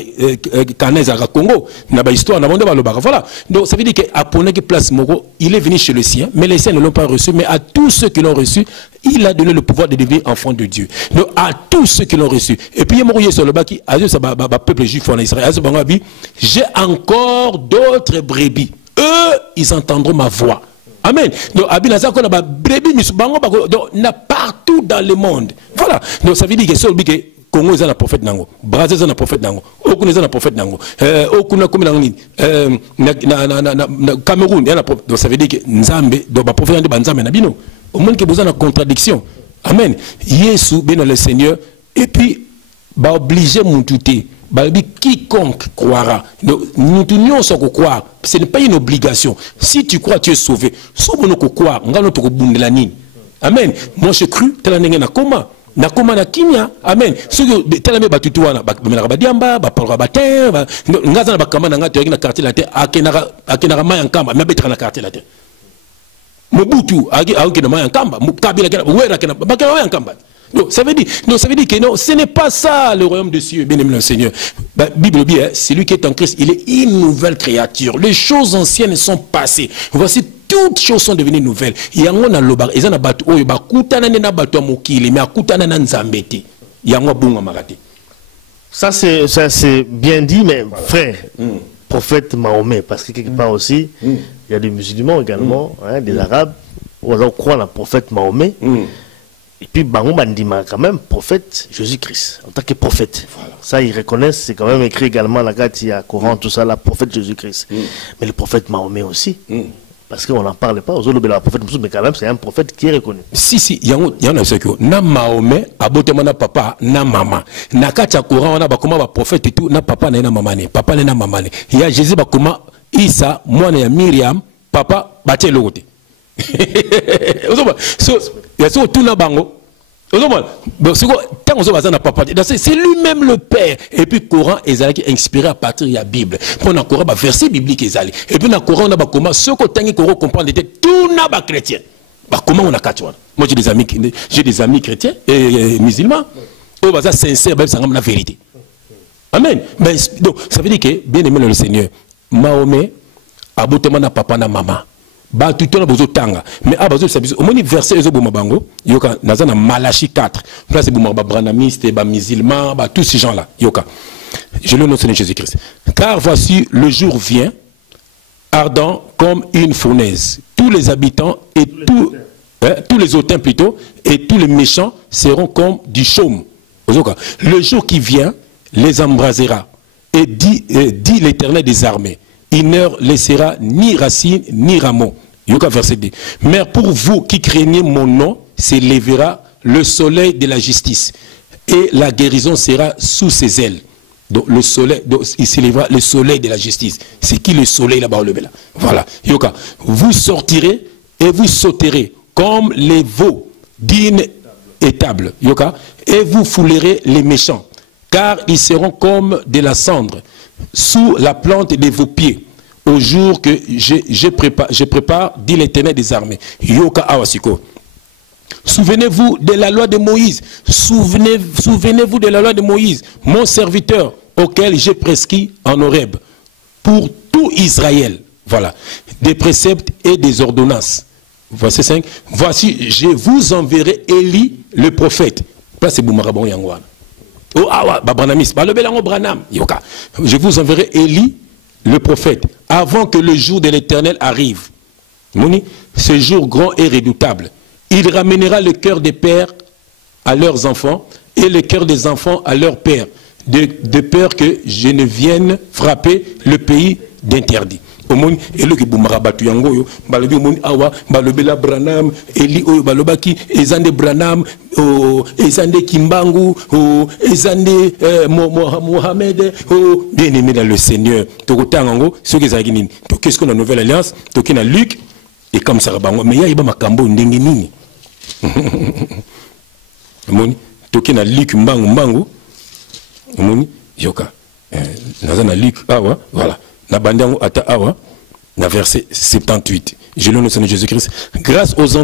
kaneza ka Congo na ba histoire na bonde baloba. Voilà. Donc ça veut dire que a ponaki place moko, il est venu chez le sien, mais les siens ne l'ont pas reçu, mais à tous ceux qui l'ont reçu, il a donné le pouvoir de devenir enfant de Dieu. Donc à tous ceux qui l'ont reçu. Et puis il y a sur le bas qui a dit ça peuple juif en Israël. J'ai encore d'autres brebis. Eux, ils entendront ma voix. Amen. Donc Abinazar qu'on a brebis n'a partout dans le monde. Voilà. Donc ça veut dire que c'est le Congo est un prophète nango, Brazil est un prophète nango, Okuna est un prophète nango, Okuna comme Cameroun est un prophète. Donc ça veut dire que Nzambe, donc prophète de Banzambe nabino. Au moins qu'il y a besoin de contradiction. Amen. Yesu ben le Seigneur et puis ba obligé mon touté. Quiconque croira. Nous tous sommes croire. Ce n'est pas une obligation. Si tu crois, tu es sauvé. Sauf que nous croire, on va notre Amen. Moi je cru, tel un na coma. Na koma na kimia. Amen. Ceux qui telame batutu wana ba badiamba, ba parla batin, ngaza na bakama na ngati na quartier la terre, akenara mayankamba, na betra na quartier la terre. Mobutu agi na mayankamba, mukabila kana wera kana bakana mayankamba. Donc ça veut dire que non, ce n'est pas ça le royaume de Dieu, bien aimé le Seigneur. La Bible dit, celui qui est en Christ, il est une nouvelle créature. Les choses anciennes sont passées. Voici toutes choses sont devenues nouvelles. Yango na loba, ezana batu oyo bakutana na batu mokili, mais akutana na nzambete. Yango bunga magati. Ça c'est bien dit, mais frère, prophète Mahomet, parce que quelque part aussi, il y a des musulmans également, hein, des arabes, on croit dans le prophète Mahomet. Et puis, Bango Bandima, quand même, prophète Jésus-Christ, en tant que prophète. Voilà. Ça, ils reconnaissent, c'est quand même écrit également, la carte, il y a Coran, tout ça, la prophète Jésus-Christ. Mais le prophète Mahomet aussi. Parce qu'on n'en parle pas, aux autres, mais quand même, c'est un prophète qui est reconnu. Si, il y en a ce que, na Mahomet, abotema na papa, na maman. Na carte, Coran, on a bakoma, ba prophète et tout, na papa, na mamane, papa, na mamane. Il y a Jésus, bakoma, Isa, moi, na Myriam, papa, bate l'autre. C'est lui-même le Père. Et puis le Coran est inspiré à partir de la Bible. Pour le Coran, verset biblique est allé. Et puis le Coran, on a comment ceux qui comprennent tout n'a chrétien. Comment on a quatre. Moi j'ai des amis chrétiens et musulmans. Eux sont sincères, c'est la vérité. Amen. Donc ça veut dire que bien aimé le Seigneur, Mahomet a boutement na papa na maman. Ba tout na bozo tanga mais abazo sabiso au moins verset ezo boma bango yoka nazana Malachi 4 place boma ba branamiste ba musulman ba tous ces gens là yoka Je le nomme de Jésus-Christ. Car voici le jour vient, ardent comme une fournaise. Tous les habitants et tous les hautains plutôt, et tous les méchants seront comme du chaume. Le jour qui vient les embrasera. Et dit l'Éternel des armées, il ne laissera ni racine ni rameau. Verset 2. Mais pour vous qui craignez mon nom, s'élèvera le soleil de la justice, et la guérison sera sous ses ailes. Donc le soleil, il s'élèvera le soleil de la justice. C'est qui le soleil là-bas? Voilà. Vous sortirez et vous sauterez comme les veaux d'une étable. Et vous foulerez les méchants, car ils seront comme de la cendre sous la plante de vos pieds. Au jour que je prépare, dit l'Éternel des armées. Souvenez-vous de la loi de Moïse. Souvenez-vous de la loi de Moïse, mon serviteur, auquel j'ai prescrit en Horeb, pour tout Israël. Voilà. Des préceptes et des ordonnances. Verset 5. Voici, je vous enverrai Élie, le prophète. Je vous enverrai Élie, le prophète, avant que le jour de l'Éternel arrive. Ce jour grand et redoutable. Il ramènera le cœur des pères à leurs enfants et le cœur des enfants à leurs pères, de peur que je ne vienne frapper le pays d'interdit. Et le qui boumara batu yango yo balobi omoni awa balobela Branham Eli oyo balobaki ezande Branham ezande Kimbangu ezande Mohamed bien aimé dans le Seigneur tokotanga ngo ce que ezaki nini to qu'est-ce qu'on a nouvelle alliance to kina Luc et comme ça bango mais ya iba makambo ndenge nini omoni to kina Luc mbangu omoni yoka nazana Luc awa voilà. Na bandango ata awa na verset 78. Je le nom de Jésus-Christ. Grâce aux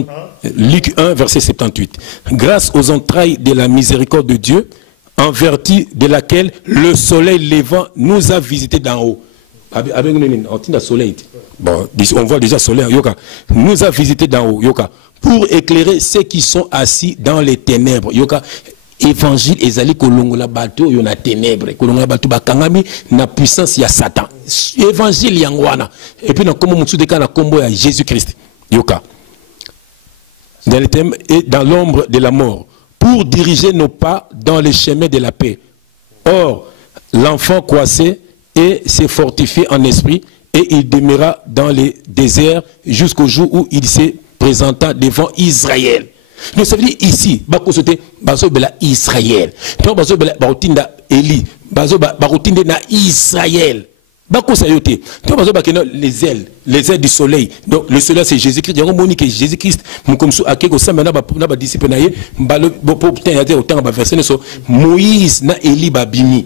Luc 1 verset 78. Grâce aux entrailles de la miséricorde de Dieu, en vertu de laquelle le soleil levant nous a visités d'en haut. Bon, on voit déjà le soleil yoka. Nous a visités d'en haut yoka pour éclairer ceux qui sont assis dans les ténèbres yoka. Évangile ezali kolongola bato yo na ténèbres kolongola bato bakangami na puissance ya Satan. Évangile yangwana et puis na komo mutsu de kana kombo ya Jésus-Christ yoka dans le thème et dans l'ombre de la mort pour diriger nos pas dans les chemins de la paix. Or l'enfant croissait et s'est fortifié en esprit et il demeura dans les déserts jusqu'au jour où il s'est présenta devant Israël. Donc ça veut dire ici, Israël. Donc Élie, Israël. Les ailes du soleil. Donc le soleil c'est Jésus-Christ. Il y a un que Jésus-Christ, Moïse na Élie babimi.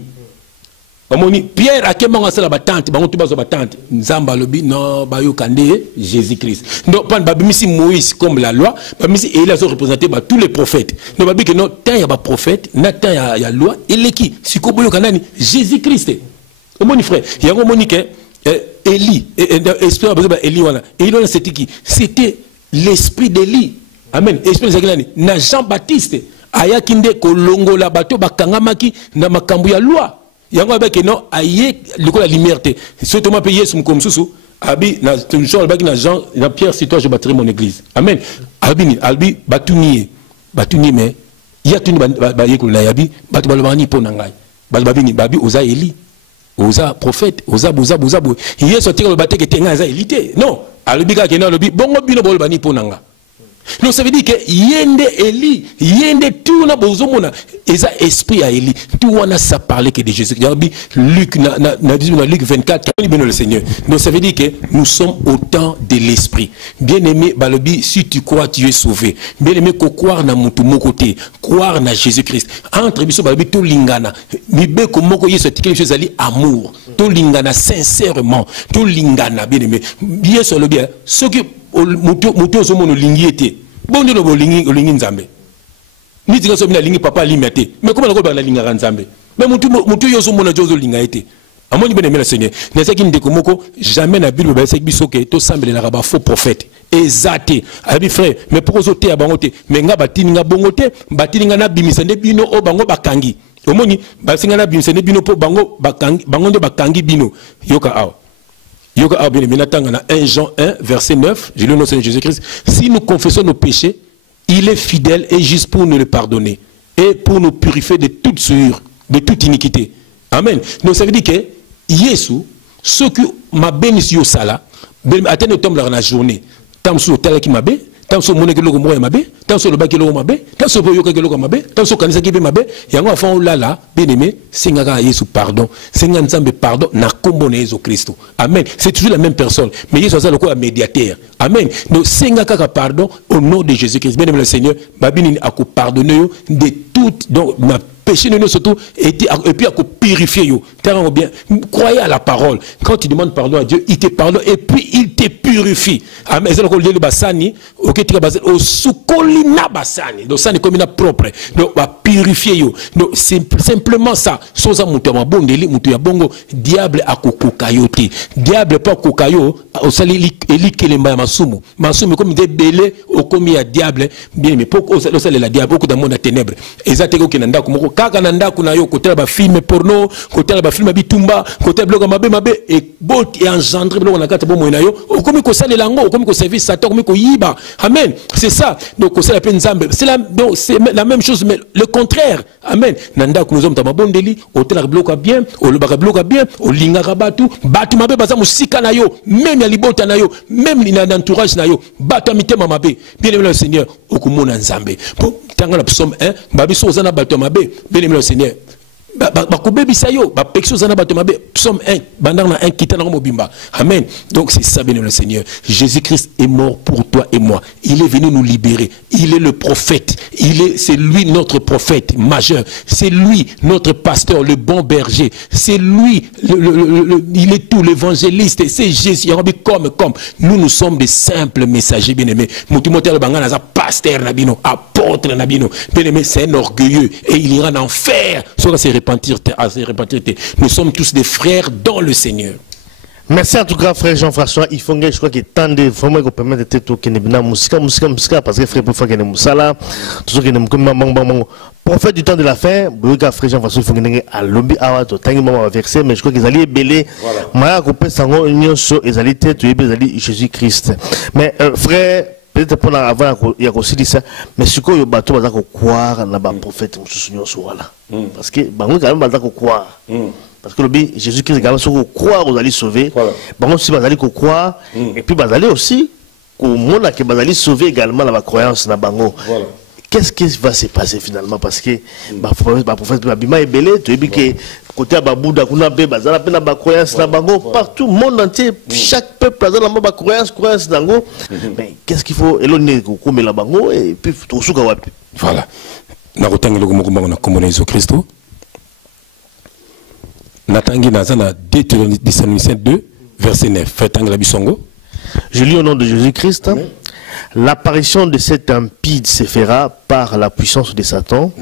Pierre a kemango sala batante bango tu bazo batante nzamba lobi non bayo kande Jésus-Christ. Donc pas babimisi Moïse comme la loi, babimisi Élie a représenté ba tous les prophètes. Donc babi que non tant ya ba prophète, na tant ya loi et qui siko boyo kanani Jésus-Christ. Au moni frère, il y a un moni que Élie esprit ba Élie wana. Élie wana c'était qui? C'était l'esprit d'Élie. Amen. Esprit de na Jean-Baptiste aya kinde kolongo la bato bakangamaki na makambu ya loi. Yango avec non aye le la liberté surtout ma payer son comme sous abi na toujours avec na Jean na Pierre si toi je bâtirai mon église amen albi batuni mais il y a tuni ba yekolo na yabi batu balobani po na ngai balobani babi oza Eli oza prophète oza boza yeso tiko le bateke tenga za élité non albi ka kena lobi bongo bino bolobani po na ngai. Donc ça veut dire que yende Eli, yende tout na bozomona eza esprit à Eli. Tout on a ça parler que de Jésus. Luc Luc 24 le Seigneur. Donc ça veut dire que nous sommes au temps de l'esprit. Bien-aimé balobi si tu crois tu es sauvé. Bien-aimé ko croire na mutu moko te, croire na Jésus-Christ. Entre biso balobi to lingana. Bibe ko moko yeso tikeli chose ali amour. To lingana sincèrement. To lingana bien-aimé. Yeso lobi ce que mutu ozomono lingi ete bondi no bolingi nzambe ni tinga so mina lingi papa limete mais comment na ko bana linga nzambe mais mutu yozomona jozo linga ete amoni bene mela Seigneur nezaki ndeko moko jamais na Bible ba seki bisoke to sambelela ba faux prophète ezate abi frère mais pour ozote ya bango te mais nga batini nga bongo te batini nga na bimisa nde bino o bango bakangi omoni basengana bino sene bino po bango nde bakangi bino yoka awa bien minatanga na 1 Jean 1 verset 9 je lis au nom de Jésus-Christ. Si nous confessons nos péchés, il est fidèle et juste pour nous les pardonner et pour nous purifier de toute souillure, de toute iniquité. Amen. Donc ça veut dire que Yesu ce que ma bénis yo sala atteindre tombe la journée tant sur tel qui mabe tant sur mon ekelo mo mabe tant sur le bakelo mabe tant sur yo kelo mabe tant sur kanisa ki be mabe yango afan lala bien-aimé singaka Yesu pardon singa nzambe pardon na kombo na Yesu Christ. Amen. C'est toujours la même personne mais Yesu ça le quoi médiateur. Amen. Donc singaka pardon au nom de Jésus-Christ. Bien-aimé le Seigneur babini a pardonner de tout donc ma péché nous surtout et puis à purifier yo. Bien, croyez à la parole. Quand tu demandes pardon à Dieu, il te pardonne et puis il te purifie. Amen. C'est le le basani, OK, tu vas au soukolina basani. Donc ça n'est comme une propre. Donc va purifier yo. Donc c'est simplement ça. Soza mutu ya bondeli, mutu ya bongo, diable a kokokayote. Diable pas kokayo, au sali eli kelemba ya masumu. Masumu comme des belé au komi ya diable, bien mais pourquoi au sali la diable beaucoup dans monde à ténèbres. Ezateko kinanda komoko kaka nanda kuna yo côté ba film porno, côté ba film bitumba, côté blog mabe et bot et engendrer blog na kata bo moina yo, comme ko sali lango, comme ko service satan, comme ko yiba. Amen. C'est ça. Donc c'est la peine nzambe. C'est la même chose mais le contraire. Amen. Nanda ku nous sommes tama bondeli, hôtel blog bien, au le blog bien, au lingaka batu mabe baza musika na yo, même ya libota na yo, même na entourage na yo, batu mitema mabe. Bien aimé le Seigneur, okumona nzambe. Bon, tanga na psaume 1, babiso ozana batu mabe. Bien aimé le Seigneur. Psaume 1, bandana 1, kitana mobimba. Amen. Donc c'est ça, bien aimé le Seigneur. Jésus-Christ est mort pour toi et moi. Il est venu nous libérer. Il est le prophète. C'est lui notre prophète majeur. C'est lui notre pasteur, le bon berger. C'est lui, il est tout, l'évangéliste. C'est Jésus. Comme nous sommes des simples messagers, bien aimés. Pasteur Nabino, apôtre Nabino. Bien aimé, c'est un orgueilleux et il ira en enfer. Soit c'est nous sommes tous des frères dans le Seigneur. Merci en tout cas, frère Jean-François. Il faut que je crois qu'il est temps de vraiment qu'on permette de tout qu'il y ait musique parce que frère pour faire qu'il y ait musala, tout ce qui est prophète du temps de la fin, frère Jean-François, il faut qu'il y ait un lobby à verser, mais je crois qu'ils allaient belé, Maya Coupé Sango, Union So, ils allaient tête, ils allaient Jésus-Christ. Mais frère, peut-être pour avant, il y a aussi dit ça, mais ce qu'on y a bateau, on croire dans le prophète, parce que, quand même, on croire. Parce que Jésus-Christ, quand même, croire, vous allez sauver. Bon, aussi, vous allez croire, et puis, vous allez aussi, au monde qui va sauver également la croyance dans Bango. Qu'est-ce qui va se passer finalement? Parce que, le prophète Babima est belé, tu dis que, côté Babouda, kuna be, bazala pe na ba croyance na Bango, partout, monde entier, chaque peuple a la croyance Bango. Mais qu'est-ce qu'il faut? Éloigner comme la Bango, et puis, tout ce qu'on va. Voilà. Narutangi le Gomokumba na komona Yesu Christo. Natangi nazana Deutéronome 2 verset 9. Faitangi la bisongo. Je lis au nom de Jésus-Christ. L'apparition de cet impie se fera par la puissance de Satan,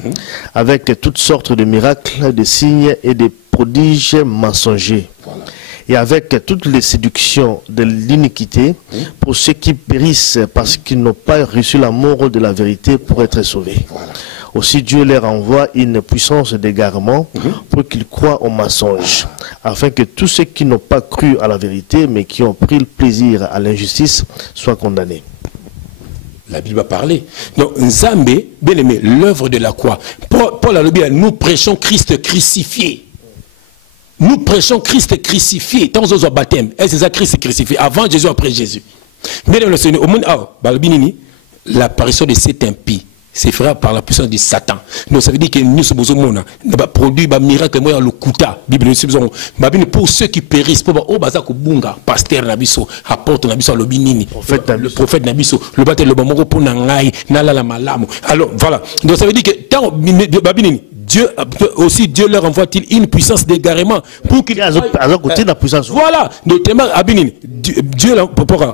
avec toutes sortes de miracles, de signes et de prodiges mensongers. Voilà. Et avec toutes les séductions de l'iniquité pour ceux qui périssent parce qu'ils n'ont pas reçu l'amour de la vérité pour être sauvés. Voilà. Aussi Dieu leur envoie une puissance d'égarement pour qu'ils croient au mensonge, afin que tous ceux qui n'ont pas cru à la vérité mais qui ont pris le plaisir à l'injustice soient condamnés. La Bible a parlé. Donc, Nzambe, bien aimé, l'œuvre de la croix. Paul a le bien, nous prêchons Christ crucifié. Nous prêchons Christ crucifié. Tant que baptême, c'est ça Christ crucifié. Avant Jésus, après Jésus. Bien aimé, le Seigneur, au monde, l'apparition de cet impie c'est fait par la puissance de Satan. Donc ça veut dire que nous sommes produit un miracle le kuta. Bible pour ceux qui périssent pour bunga pasteur nabiso apôtre nabiso le binini le prophète nabiso le baptême le bamoko pour nangai nalala malamu. Alors voilà. Donc ça veut dire que tant Dieu aussi Dieu leur envoie-t-il une puissance d'égarement pour qu'ils voilà. Donc Dieu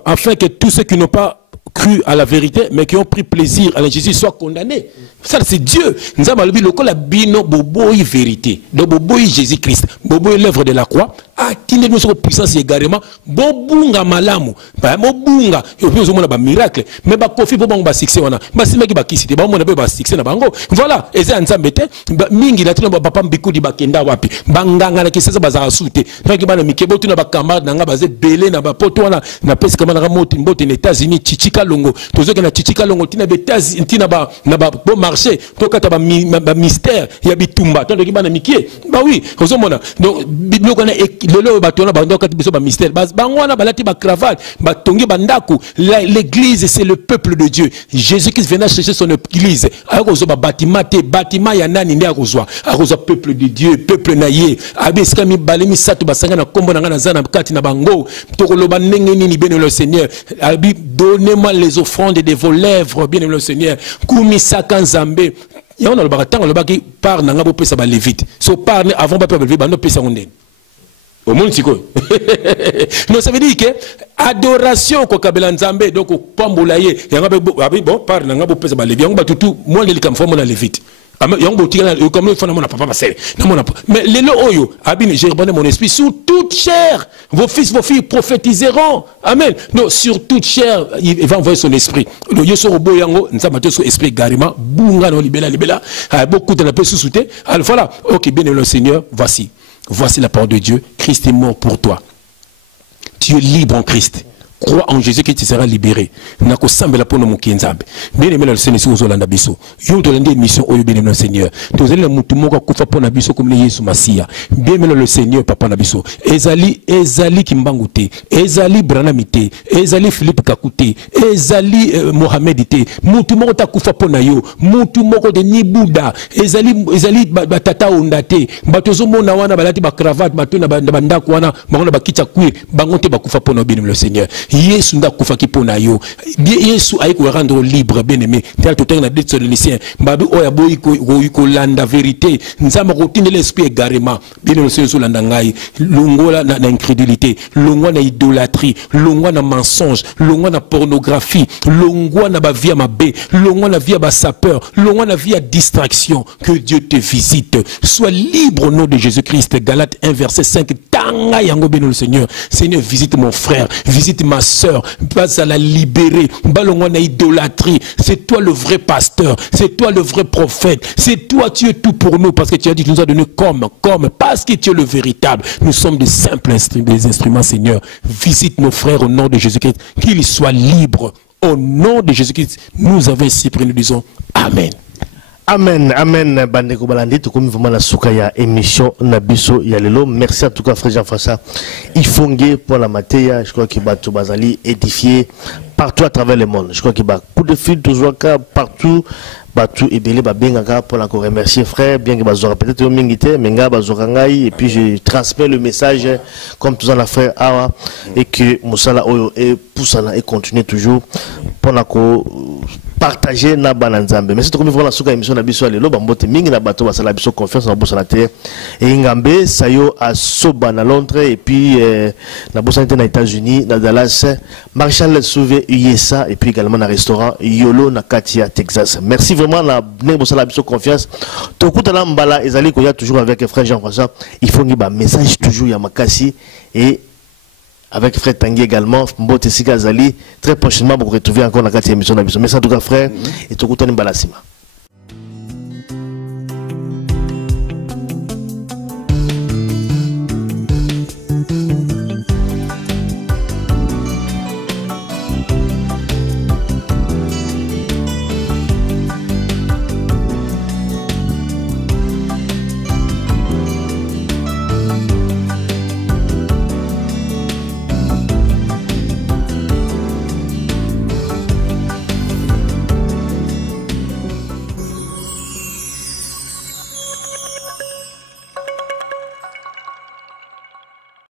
afin que tous ceux qui n'ont pas cru à la vérité, mais qui ont pris plaisir à l'injustice soient condamnés. Ça, c'est Dieu. Nous avons dit que la bino boboy vérité. Donc boboy Jésus-Christ, boboy l'œuvre de la croix, atinde nous sur puissance également bobunga malamu ba mobunga et puis on a ba miracle mais ba kofi bo ba succès wana ba simaki ba kisite ba mona ba succès na bango voilà et ça nzambe te mingi na tuna ba papa mbikudi ba kenda wapi banganga na kisasa bazara sute faki bana mikebo tuna ba camarade nanga baze belé na ba poto wana na pesi kama na moti mbote na États-Unis chichika longo tozoke na chichika longo tina betazi tina ba na ba bon marché to kata ba mystère ya bitumba to ki bana mikie ba oui ozomona donc biloko na lelo ba tona ba ndoka biso ba mystère bangwana balati ba cravate ba tongi ba ndaku l'église c'est le peuple de Dieu Jésus-Christ venait chercher son église akozo ba bâtiment ya nani ndi akozwa peuple de Dieu peuple naye abeska mi balemi satu basanga na kombo na ngana zana kati na bango tokoloba ndenge nini bien le Seigneur abi donnez-moi les offrandes de vos lèvres bien le Seigneur kumi saka nzambe ya on a le baratango le baki par nanga bo pesa ba lévite so par avant ba peuple ba no pesa onde au monde siko non ça veut dire que adoration ko kabela nzambe donc pambola ye ya ngabe bon par nanga bo pesa ba lévite yango ba tutu moi ngeli kam forme na lévite comme il mon papa mais les oyo abine j'ai rebonné mon esprit sur toute chair vos fils vos filles prophétiseront amen non sur toute chair il va envoyer son esprit le yeso robo yango nzamba to so esprit garima bunga no libela beaucoup de la paix sous-souté alors voilà OK bien le Seigneur voici la parole de Dieu Christ est mort pour toi tu es libre en Christ. Crois en Jésus que tu seras libéré. Nako sambela pono mukienzambe. Bien aimé le Seigneur si vous olanda biso. Yo to landi mission oyo bien aimé le Seigneur. To zeli mutu moko kufa pona biso comme Yesu Masia. Bien aimé le Seigneur papa na biso. Ezali kimbangute. Ezali branamite. Ezali Philippe Kakute. Ezali Mohamed te. Mutu moko ta kufa pona yo. Mutu moko de Nibuda. Ezali batata ondate. Batozo mona wana balati ba cravate batuna bandako wana bango ba kicha kuir bangote ba kufa pona bien aimé le Seigneur. Yesu nda kufaki pona yo Yesu aiko rendre libre bien aimé tel tout temps na dit sur lycéen babu oya boy ko landa vérité nzama ko tinde l'esprit égarément bien le Seigneur landa ngai longola na incrédulité longwa na idolâtrie longwa na mensonge longwa na pornographie longwa na ba via mabe longwa na via ba sapeur longwa na via distraction que Dieu te visite sois libre au nom de Jésus-Christ Galates 1 verset 5 tanga yango bien le Seigneur visite mon frère visite ma soeur, pas à la libérer. Balongwana idolâtrie. C'est toi le vrai pasteur. C'est toi le vrai prophète. C'est toi, tu es tout pour nous parce que tu as dit que tu nous as donné comme, parce que tu es le véritable. Nous sommes des simples instruments, Seigneur. Visite nos frères au nom de Jésus-Christ. Qu'ils soient libres. Au nom de Jésus-Christ, nous avons ainsi prié, nous disons Amen. Amen, amen, bandeko balandi, tout comme vraiment la souka ya émission Nabiso Yalelo. Merci à tout cas, frère Jean-François. Il fongue pour la matière, je crois qu'il va tout bazali édifié partout à travers le monde. Je crois qu'il va coup de fil, toujours partout. Batu et Belé Babengaka pour encore remercier frère, bien que Bazora peut-être au Mingité, Menga Bazorangai, et puis je transmets le message comme tous la frère Awa et que Moussala Oyo et Poussana et continue toujours pour partager na bananzambe. Mais c'est comme vraiment la souka émission na biso alelo bambote mingi na bato basala biso confiance na bossa na terre et ngambe sayo à Soba na Londres et puis na bossa na États-Unis na Dallas Marshall Sauvé USA et puis également na restaurant Yolo na Katia Texas. Merci vraiment na bossa la biso confiance. Tokuta la mbala ezali ko ya toujours avec frère Jean-François. Il faut ngiba message toujours ya makasi et avec frère Tanguy également, Mbote Sika Zali, très prochainement pour retrouver encore la 4e émission de la mission. Merci à tout cas frère, et tout le monde